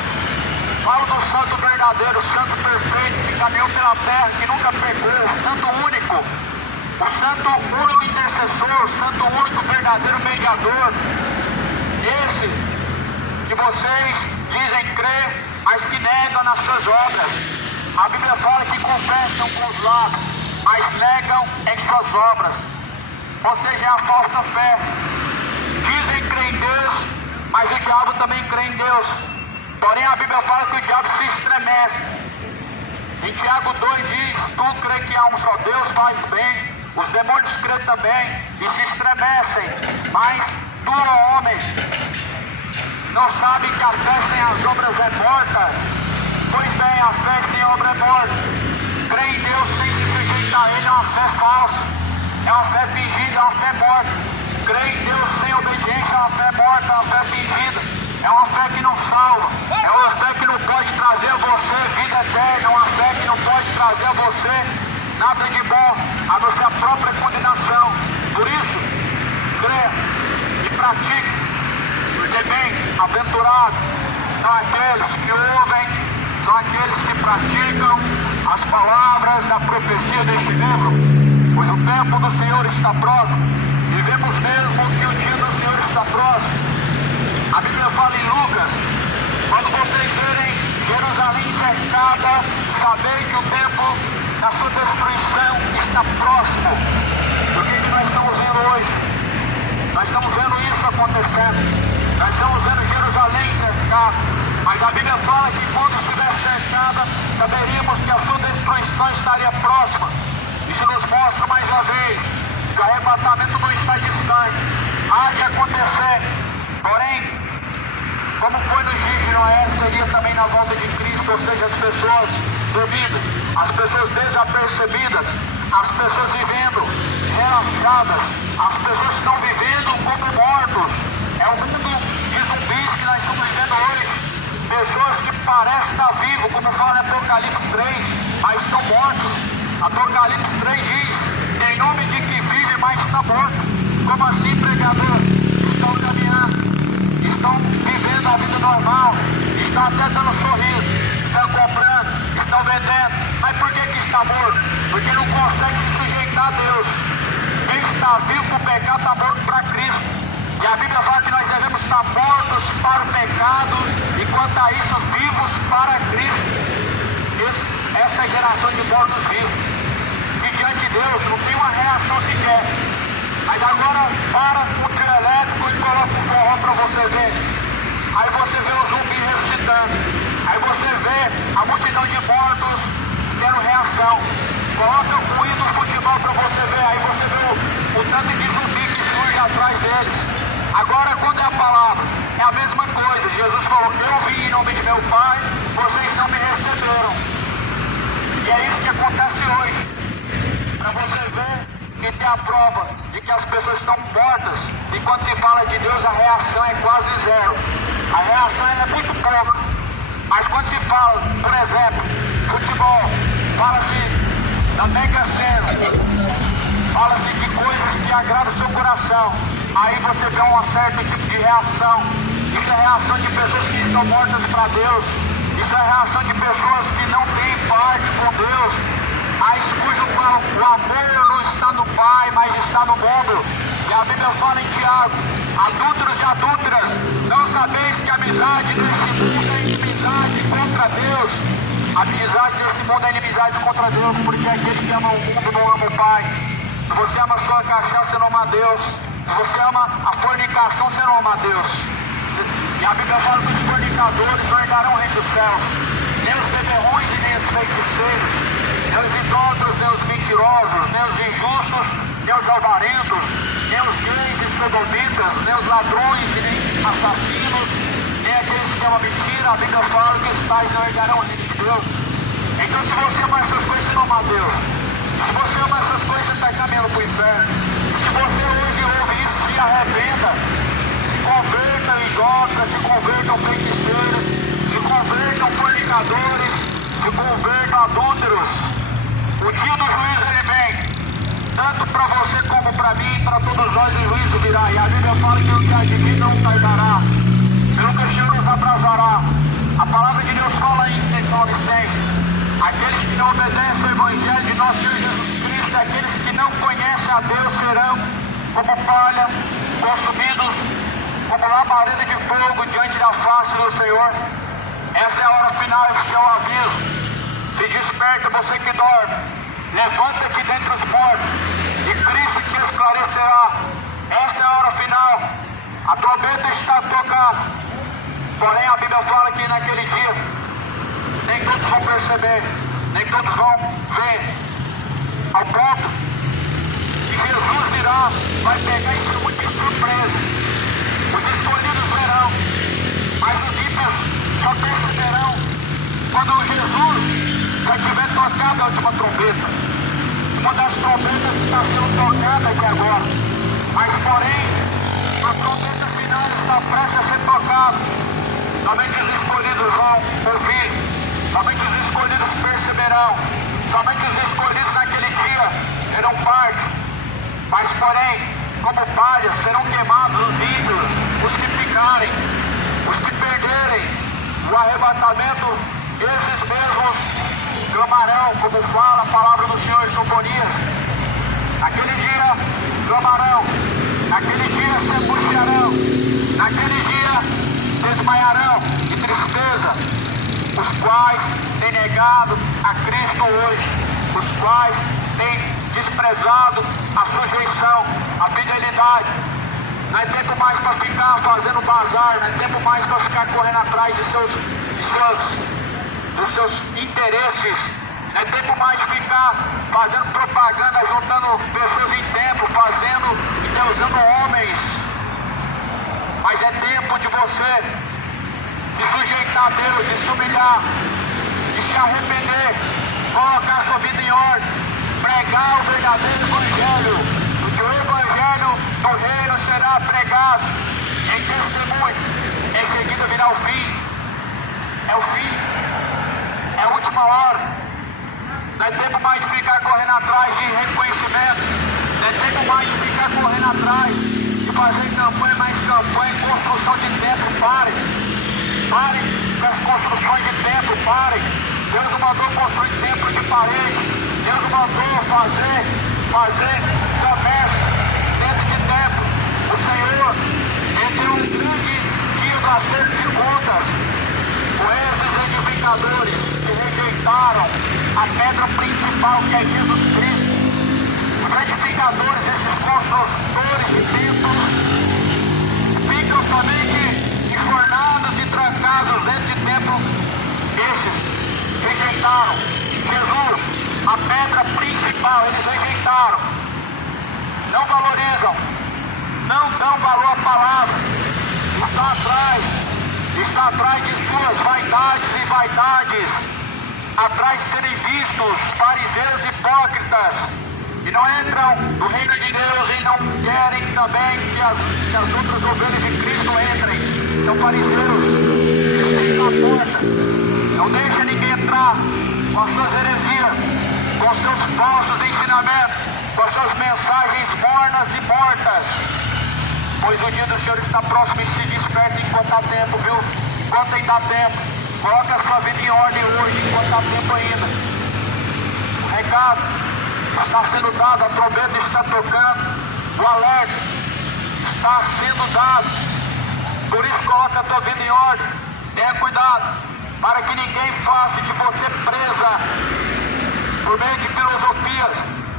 Fala do santo verdadeiro, o santo perfeito, que caminhou pela terra, que nunca pecou, o santo único, o santo único intercessor, o santo único verdadeiro mediador. Esse que vocês dizem crer, mas que negam nas suas obras. A Bíblia fala que confessam com os lábios, mas negam em suas obras. Ou seja, é a falsa fé. Dizem crer em Deus, mas o diabo também crê em Deus. Porém a Bíblia fala que o diabo se estremece. Em Tiago 2 diz, tu crê que há um só Deus, faz bem. Os demônios crêem também e se estremecem. Mas tu, ó homem, não sabe que a fé sem as obras é morta? Pois bem, a fé sem obra é morta. Crer em Deus sem se sujeitar a Ele é uma fé falsa. É uma fé fingida, é uma fé morta. Crer em Deus sem obediência é uma fé morta, é uma fé fingida. É uma fé que não salva. É uma fé que não pode trazer a você vida eterna. É uma fé que não pode trazer a você nada de bom, a não ser a própria condenação. Por isso, creia e pratique. Porque bem-aventurados são aqueles que ouvem, são aqueles que praticam as palavras da profecia deste livro. Pois o tempo do Senhor está próximo. E vemos mesmo que o dia do Senhor está próximo. A Bíblia fala em Lucas, quando vocês verem Jerusalém cercada, sabei que o tempo da sua destruição está próximo. O que nós estamos vendo hoje? Nós estamos vendo isso acontecendo. Nós estamos vendo Jerusalém cercada. Mas a Bíblia fala que quando estiver cercada, saberíamos que a sua destruição estaria próxima. Isso nos mostra mais uma vez que o arrebatamento não está distante. Há de acontecer. Porém, como foi nos dias de Noé, seria também na volta de Cristo, ou seja, as pessoas dormindo, as pessoas desapercebidas, as pessoas vivendo relaxadas, as pessoas estão vivendo como mortos. É o mundo de zumbis que nós estamos vivendo hoje. Pessoas que parecem estar vivas, como fala em Apocalipse 3, mas estão mortos. Apocalipse 3 diz, em nome de que vive, mas está morto. Como assim, pregador? Estão caminhando, estão vivendo a vida normal, estão até dando sorriso, estão comprando, estão vendendo. Mas por que está morto? Porque não consegue se sujeitar a Deus. Quem está vivo com o pecado está morto para Cristo. E a Bíblia fala que nós devemos estar mortos para o pecado e quanto a isso vivos para Cristo. Essa é a geração de mortos vivos, que diante de Deus não tem uma reação sequer. Mas agora para o trio elétrico e coloca o forró para você ver. Aí você vê o zumbi ressuscitando. Aí você vê a multidão de mortos tendo reação. Coloca o hino do futebol para você ver. Aí você vê o tanto de zumbi que surge ir atrás deles. Agora, quando é a palavra, é a mesma coisa. Jesus falou: eu vim em nome de meu Pai, vocês não me receberam. E é isso que acontece hoje. Para você ver que tem a prova de que as pessoas estão mortas. E quando se fala de Deus, a reação é quase zero. A reação é muito pouca. Mas quando se fala, por exemplo, futebol, fala-se da Mega Sena, fala-se de coisas que agradam o seu coração. Aí você vê um certo tipo de reação. Isso é reação de pessoas que estão mortas para Deus. Isso é reação de pessoas que não têm parte com Deus. Aí cujo o amor não está no Pai, mas está no mundo. E a Bíblia fala em Tiago: adúlteros e adúlteras, não sabeis que a amizade nesse mundo é inimizade contra Deus. A amizade nesse mundo é inimizade contra Deus, porque aquele que ama o mundo não ama o Pai. Se você ama só a cachaça, você não ama a Deus. Se você ama a fornicação, você não ama a Deus. E a Bíblia fala que os fornicadores não herdarão o reino dos céus. Nem os beberrões e nem os feiticeiros, nem os idólatras, nem os mentirosos, nem os injustos, nem os avarentos, nem os gays e sodomitas, nem os ladrões e nem assassinos, nem aqueles que amam mentira. A Bíblia fala que os tais não herdarão o reino de Deus. Então, se você ama essas coisas, você não ama a Deus. Se você ama essas coisas, você está caminhando para o inferno. E se você hoje ouve isso, se arrependa, se convertam em idólatras, se convertam feiticeiros, se convertam fornicadores, se convertam adúlteros. O dia do juízo ele vem, tanto para você como para mim, para todos nós o juízo virá. E a Bíblia fala que o dia de mim não tardará, pelo que o Senhor nos abrasará. A palavra de Deus fala em Tessalonicenses: aqueles que não obedecem ao Evangelho de nosso Senhor Jesus Cristo, aqueles que não conhecem a Deus, serão como palha, consumidos como labareda de fogo diante da face do Senhor. Essa é a hora final, esse é o aviso. Se desperta, você que dorme, levanta-te dentre os mortos, e Cristo te esclarecerá. Essa é a hora final. A trombeta está tocada. Porém, a Bíblia fala que naquele dia nem todos vão perceber, nem todos vão ver, ao ponto que Jesus virá, vai pegar isso muito de surpresa. Os escolhidos verão, mas os ímpios só perceberão quando Jesus já tiver tocado a última trombeta. Uma das trombetas está sendo tocada aqui agora, mas porém a trombeta final está prestes a ser tocada. Somente os escolhidos vão ouvir, somente os escolhidos perceberão, somente os escolhidos naquele dia terão parte. Mas porém, como palha, serão queimados os ímpios, os que ficarem, os que perderem o arrebatamento. Esses mesmos clamarão, como fala a palavra do Senhor em Sofonias. Naquele dia clamarão, naquele dia se angustiarão, naquele dia desmaiarão de tristeza, os quais têm negado a Cristo hoje, os quais têm desprezado a sujeição, a fidelidade. Não é tempo mais para ficar fazendo bazar, não é tempo mais para ficar correndo atrás dos seus interesses. Não é tempo mais de ficar fazendo propaganda, juntando pessoas em templo, fazendo e usando homens. Mas é tempo de você se sujeitar a Deus, de se humilhar, de se arrepender, colocar sua vida em ordem, pregar o verdadeiro Evangelho, porque o Evangelho do reino será pregado em testemunho. Em seguida virá o fim. É o fim, é a última hora. Não é tempo mais de ficar correndo atrás de reconhecimento, não é tempo mais de ficar correndo atrás de fazer campanha, mais campanha, construção de templo. Pare com as construções de templo, pare. Deus não mandou construir templo de parede, Deus não mandou fazer comércio dentro de templo. O Senhor, ele tem um grande dia do acerto de contas com esses edificadores que rejeitaram a pedra principal, que é Jesus Cristo. Os edificadores, esses construtores de templos, ficam somente enfornados e trancados dentro de templo. Esses rejeitaram Jesus, a pedra principal, eles rejeitaram. Não valorizam, não dão valor à palavra. Está atrás de suas vaidades e vaidades, atrás de serem vistos fariseus hipócritas, que não entram no reino de Deus e não querem também que as outras ovelhas de Cristo entrem. São fariseus, eles estão na porta, não deixa ninguém entrar com as suas heresias, com seus falsos ensinamentos, com as suas mensagens mornas e mortas. Pois o dia do Senhor está próximo e se desperte enquanto há tempo, viu? Enquanto ainda há tempo, coloque a sua vida em ordem hoje, enquanto há tempo ainda. O recado está sendo dado, a trombeta está tocando, o alerta está sendo dado. Por isso coloque a tua vida em ordem, tenha cuidado, para que ninguém faça de você presa, por meio de filosofias,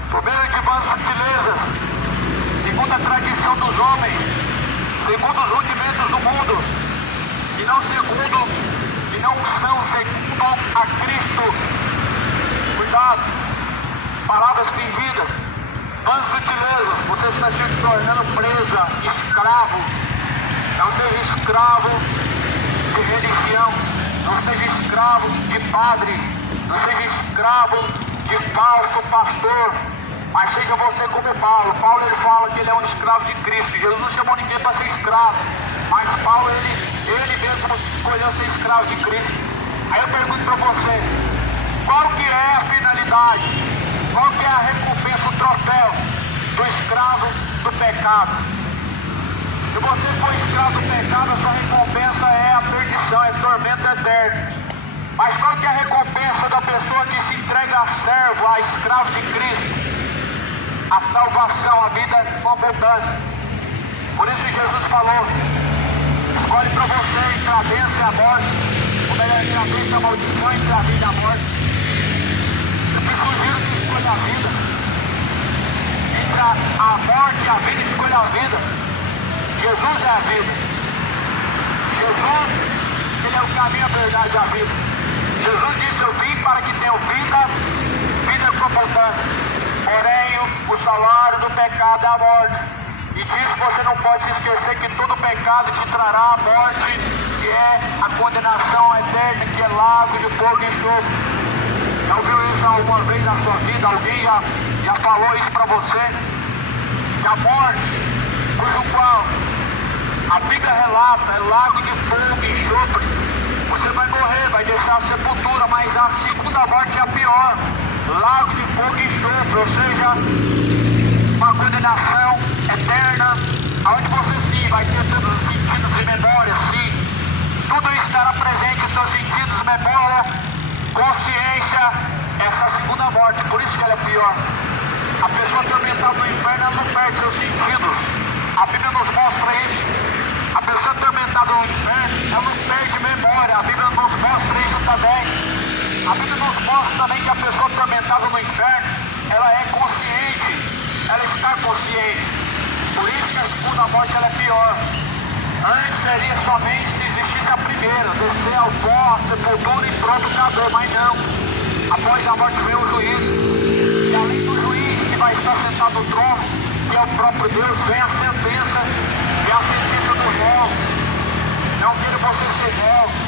por meio de vãs sutilezas, segundo a tradição dos homens, segundo os rudimentos do mundo, e não são segundo a Cristo. Cuidado, palavras fingidas, vãs sutilezas, você está se tornando presa, escravo. Não seja escravo de religião, não seja escravo de padre, não seja escravo de falso pastor, mas seja você como Paulo. Paulo ele fala que ele é um escravo de Cristo. Jesus não chamou ninguém para ser escravo, mas Paulo ele mesmo escolheu ser escravo de Cristo. Aí eu pergunto para você, qual que é a finalidade, qual que é a recompensa, o troféu do escravo do pecado? Se você for escravo do pecado, a sua recompensa é a perdição, é tormento eterno. Mas qual que é a recompensa da pessoa que se entrega a servo, a escravo de Cristo? A salvação, a vida com abundância. Por isso Jesus falou, escolhe para você entre a bênção e a morte, ou melhor, entre a bênção e a maldição, entre a vida e a morte. Eu te sugiro que escolha a vida. Entre a morte e a vida, escolha a vida. Jesus é a vida. Jesus, ele é o caminho, a verdade e a vida. Jesus disse, eu vim para que tenham vida com abundância. Porém, o salário do pecado é a morte. E disso você não pode se esquecer que todo pecado te trará a morte, que é a condenação eterna, que é lago de fogo e enxofre. Já ouviu isso alguma vez na sua vida? Alguém já falou isso para você? Que a morte, cujo qual a Bíblia relata, é lago de fogo e enxofre. Você vai morrer, vai deixar a sepultura, mas a segunda morte é a pior. Lago de fogo e enxofre, ou seja, uma condenação eterna, onde você sim vai ter todos os sentidos e memória, sim. Tudo estará presente em seus sentidos, memória, consciência, essa segunda morte, por isso que ela é pior. A pessoa atormentada no inferno, ela não perde seus sentidos. A Bíblia nos mostra isso. A pessoa atormentada no inferno, ela não perde memória. A Bíblia nos mostra isso também. A Bíblia nos mostra também que a pessoa atormentada no inferno, ela é consciente, ela está consciente. Por isso que a segunda morte ela é pior. Antes seria somente se existisse a primeira, descer ao pó, a sepultura e pronto, acabou. Mas não. Após a morte vem o juízo. E além do juiz que vai estar sentado no trono, que é o próprio Deus, vem a sentença, e a sentença do réu. Não queira você ser réu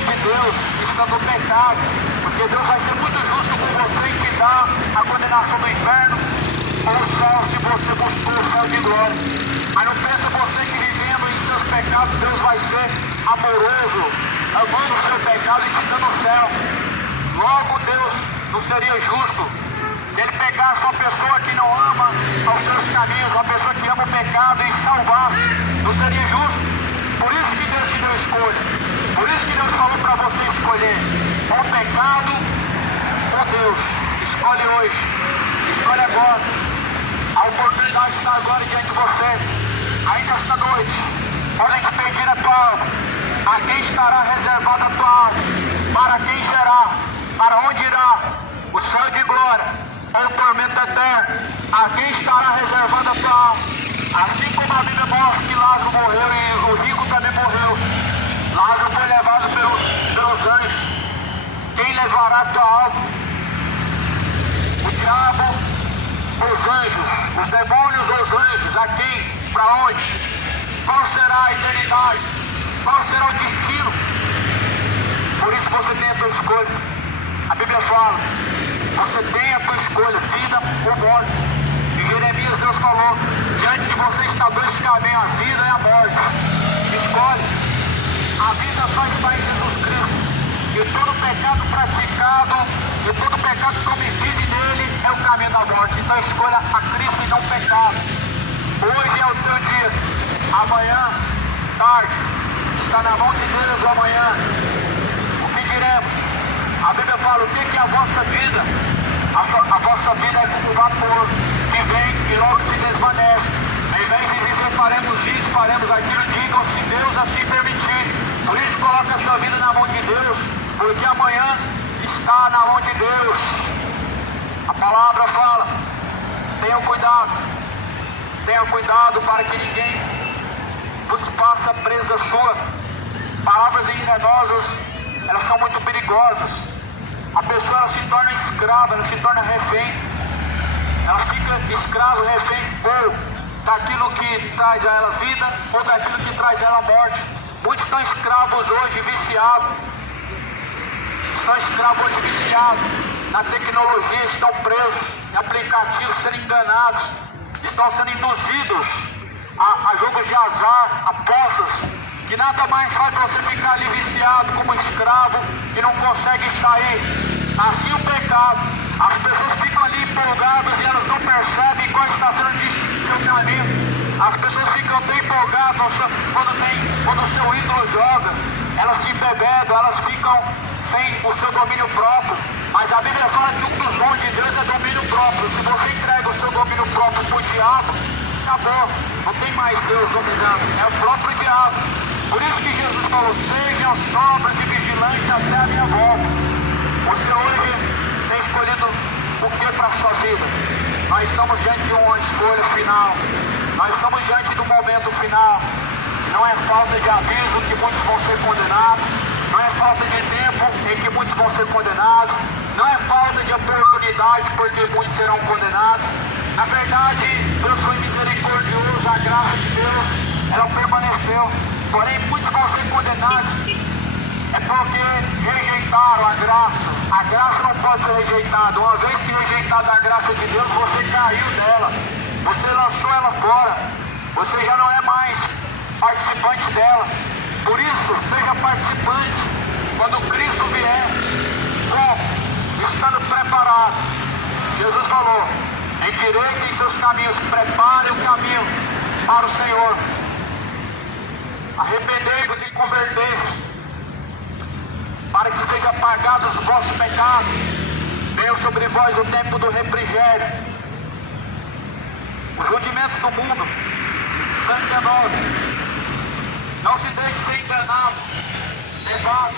de Deus, está no pecado, porque Deus vai ser muito justo com você e te dar a condenação do inferno ou o céu, se você buscou o céu de glória. Mas não pensa você que vivendo em seus pecados, Deus vai ser amoroso, amando o seu pecado e te dando o céu. Logo Deus não seria justo se ele pegasse uma pessoa que não ama aos seus caminhos, uma pessoa que ama o pecado e salvasse. Não seria justo? Por isso que Deus te deu escolha. Por isso que Deus falou para você escolher o pecado ou Deus. Escolhe hoje. Escolhe agora. A oportunidade está agora diante de você. Ainda esta noite, podem te pedir a tua alma. A quem estará reservada a tua alma? Para quem será? Para onde irá? O céu de glória ou o tormento eterno? A quem estará reservada a tua alma? Assim como a Bíblia mostra que Lázaro morreu e o rico também morreu. Lázaro foi levado pelos anjos. Quem levará a tua alma? O diabo, os anjos, os demônios ou os anjos? A quem? Para onde? Qual será a eternidade? Qual será o destino? Por isso você tem a tua escolha. A Bíblia fala, você tem a tua escolha, vida ou morte. Em Jeremias Deus falou, diante de você está dois caminhos, a vida e a morte. Escolhe. A vida só está em Jesus Cristo. E todo pecado praticado, e todo pecado cometido nele é o caminho da morte. Então escolha a Cristo e não pecado. Hoje é o teu dia. Amanhã, tarde, está na mão de Deus amanhã. O que diremos? A Bíblia fala, o que é a vossa vida? A vossa vida é como um vapor que vem e logo se desvanece. Em vez de dizer faremos isso, faremos aquilo, digam se Deus assim permitir. Por isso coloque a sua vida na mão de Deus, porque amanhã está na mão de Deus. A palavra fala, tenham cuidado para que ninguém vos faça presa sua. Palavras enganosas, elas são muito perigosas. A pessoa ela se torna escrava, ela se torna refém. Ela fica escrava, refém, ou daquilo que traz a ela vida, ou daquilo que traz a ela morte. Muitos estão escravos hoje, viciados. Estão escravos hoje, viciados na tecnologia, estão presos em aplicativos, sendo enganados, estão sendo induzidos a jogos de azar, apostas, que nada mais faz você ficar ali viciado como escravo, que não consegue sair. Assim o pecado, as pessoas ficam ali empolgadas e elas não percebem qual está sendo o seu caminho. As pessoas ficam tão empolgadas quando o seu ídolo joga, elas se embebedam, elas ficam sem o seu domínio próprio. Mas a Bíblia fala que um dos dons de Deus é domínio próprio. Se você entrega o seu domínio próprio para o diabo, acabou, não tem mais Deus dominando, é o próprio diabo. Por isso que Jesus falou, sejam sobras e vigilantes até a minha volta. Você hoje tem escolhido o que para a sua vida? Nós estamos diante de uma escolha final. Nós estamos diante do momento final. Não é falta de aviso que muitos vão ser condenados. Não é falta de tempo em que muitos vão ser condenados. Não é falta de oportunidade porque muitos serão condenados. Na verdade, Deus foi misericordioso, a graça de Deus, ela permaneceu. Porém, muitos vão ser condenados. É porque rejeitaram a graça. A graça não pode ser rejeitada. Uma vez que rejeitada a graça de Deus, você caiu dela. Você lançou ela fora. Você já não é mais participante dela. Por isso, seja participante. Quando Cristo vier, estando preparado. Jesus falou, endireitem seus caminhos, preparem o caminho para o Senhor. Arrependei-vos e convertei-vos, para que seja apagados os vossos pecados. Venha sobre vós o tempo do refrigério. Os rudimentos do mundo são enganosos. Não se deixe ser enganado, levado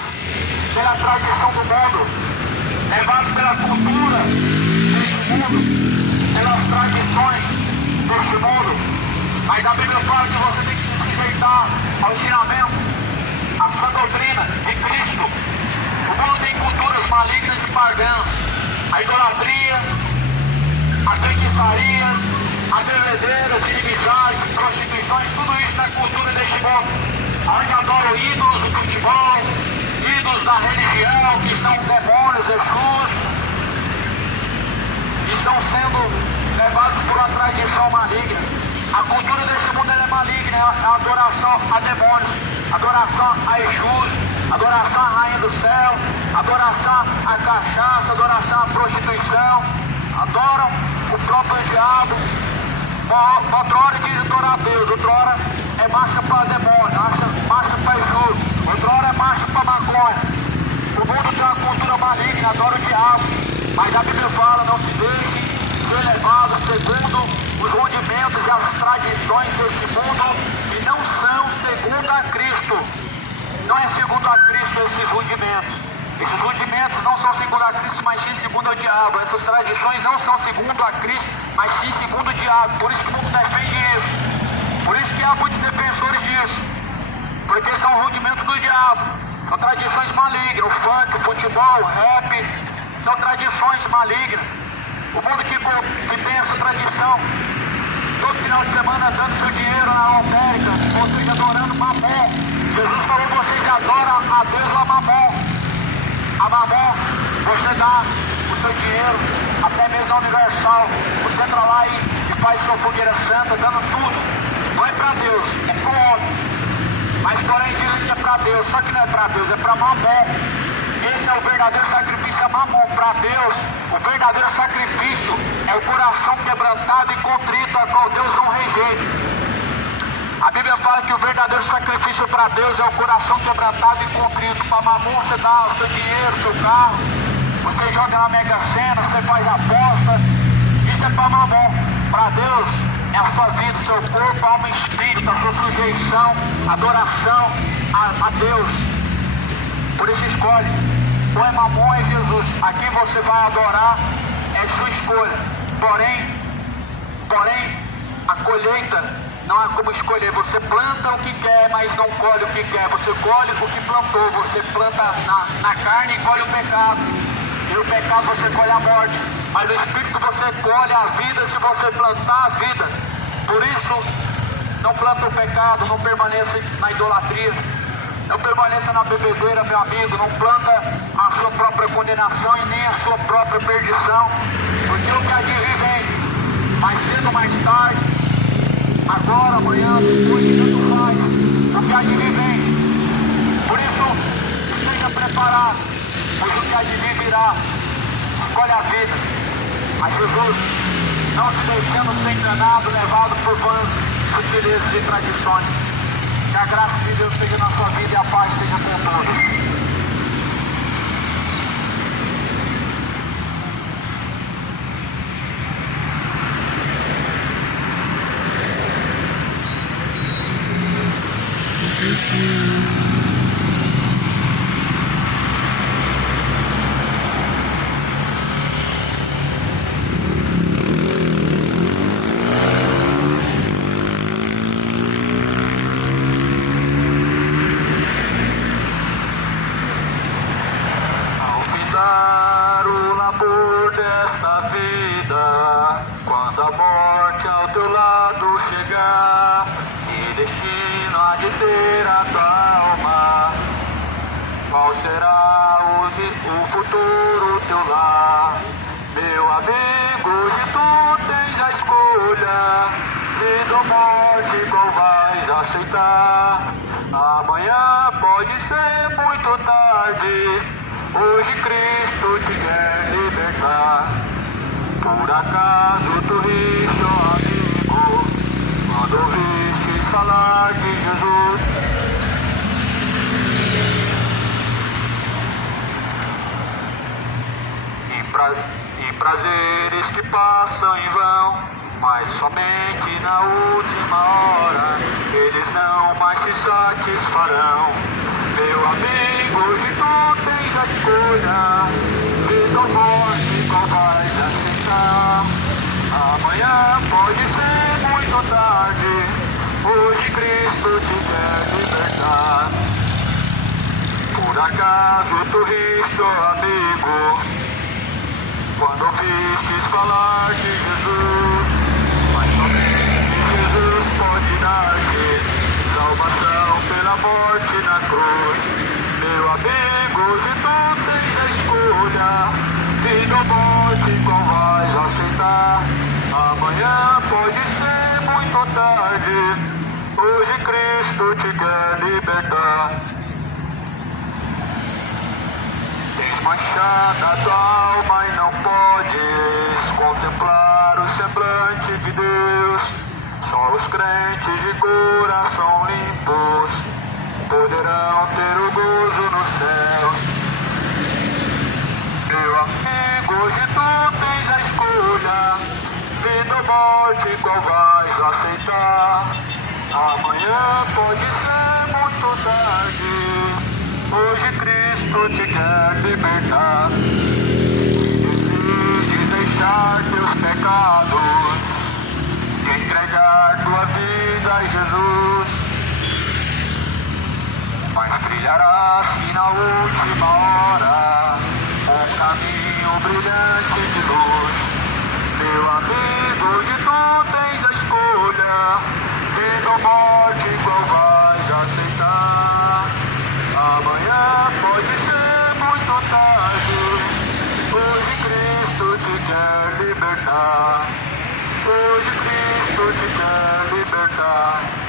pela tradição do mundo, levado pela cultura deste mundo, pelas tradições deste mundo. Mas a Bíblia fala que você tem que se sujeitar ao ensinamento, à sã doutrina de Cristo. O mundo tem culturas malignas e pagãs, a idolatria, a feitiçaria, as bebedeiras, inimizades, prostituições, tudo isso na cultura deste mundo. Onde adoram ídolos do futebol, ídolos da religião, que são demônios, Jesus, estão sendo levados por uma tradição maligna. A cultura deste mundo é maligna, é a adoração a demônios, adoração a Exus, adoração à rainha do céu, adoração à cachaça, adoração à prostituição, adoram o próprio diabo. Outra hora diz adorar a Deus, outra hora é marcha para demônio, marcha para Exus, outra hora é marcha para maconha. O mundo tem uma cultura maligna, adora o diabo, mas a Bíblia fala, não se deixe ser levado segundo os rudimentos e as tradições deste mundo, que não são segundo a Cristo. Não é segundo a Cristo esses rudimentos. Esses rudimentos não são segundo a Cristo, mas sim segundo o diabo. Essas tradições não são segundo a Cristo, mas sim segundo o diabo. Por isso que o mundo defende isso. Por isso que há muitos defensores disso. Porque são rudimentos do diabo. São tradições malignas. O funk, o futebol, o rap, são tradições malignas. O mundo que tem essa tradição final de semana dando seu dinheiro na lotérica, ou seja, adorando Mamon. Jesus falou: vocês adoram a Deus ou a Mamon. A Mamon, você dá o seu dinheiro, até mesmo a Universal. Você entra lá e faz sua fogueira santa, dando tudo. Não é para Deus, é para o homem. Mas porém dizem que é para Deus, só que não é para Deus, é para Mamon. Esse é o verdadeiro sacrifício, é Mamon. Para Deus, o verdadeiro sacrifício é o coração quebrantado e contrito, a qual Deus não rejeita. A Bíblia fala que o verdadeiro sacrifício para Deus é o coração quebrantado e contrito. Para Mamon você dá o seu dinheiro, o seu carro, você joga na Mega Sena, você faz aposta. Isso é para Mamon. Para Deus é a sua vida, o seu corpo, alma e espírito, a sua sujeição, adoração a Deus. Por isso escolhe, ou é Mamon ou é Jesus. A quem você vai adorar é sua escolha. Porém, a colheita não há como escolher. Você planta o que quer, mas não colhe o que quer. Você colhe o que plantou. Você planta na carne e colhe o pecado. E o pecado você colhe a morte. Mas no Espírito você colhe a vida se você plantar a vida. Por isso, não planta o pecado, não permaneça na idolatria. Não permaneça na bebedeira, meu amigo. Não planta a sua própria condenação e nem a sua própria perdição. Porque o que há de vir vem, mais cedo ou mais tarde, agora, amanhã, depois, tanto faz. O que há de vir vem. Por isso, esteja preparado, pois o que há de vir virá. Escolhe a vida. Mas Jesus, não se deixando ser enganado, levado por vãs sutilezas e tradições. Que a graça de Deus esteja na sua vida e a paz esteja com todos. Desta vida, quando a morte ao teu lado chegar, que destino há de ter a tua alma? Qual será o futuro teu lar? Meu amigo, hoje tu tens a escolha, vida ou morte, qual vais aceitar? Amanhã pode ser muito tarde. Hoje Cristo te quer libertar. Por acaso tu riste, ó amigo, quando ouviste falar de Jesus? E prazeres que passam em vão, mas somente na última hora eles não mais te satisfarão. Meu amigo, hoje tu tens a escolha, vida ou morte, qual vais aceitar? Amanhã pode ser muito tarde, hoje Cristo te quer libertar. Por acaso tu riste, ó amigo, quando ouvistes falar de Jesus? Mas somente Jesus pode dar-te salvação pela morte na cruz. Meu amigo, hoje tu tens a escolha, vida ou morte, qual vais aceitar? Amanhã pode ser muito tarde, hoje Cristo te quer libertar. Tens manchada a tua alma e não podes contemplar o semblante de Deus. Só os crentes de coração limpos poderão ter o gozo no céu. Meu amigo, hoje tu tens a escolha, vida ou morte, qual vais aceitar? Amanhã pode ser muito tarde, hoje Cristo te quer libertar. Decides deixar teus pecados, entregar tua vida a Jesus, mas brilharás que na última hora um caminho brilhante de luz. Meu amigo, hoje tu tens a escolha, vida. Hoje Cristo te quer libertar.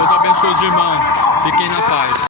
Deus abençoe os irmãos. Fiquem na paz.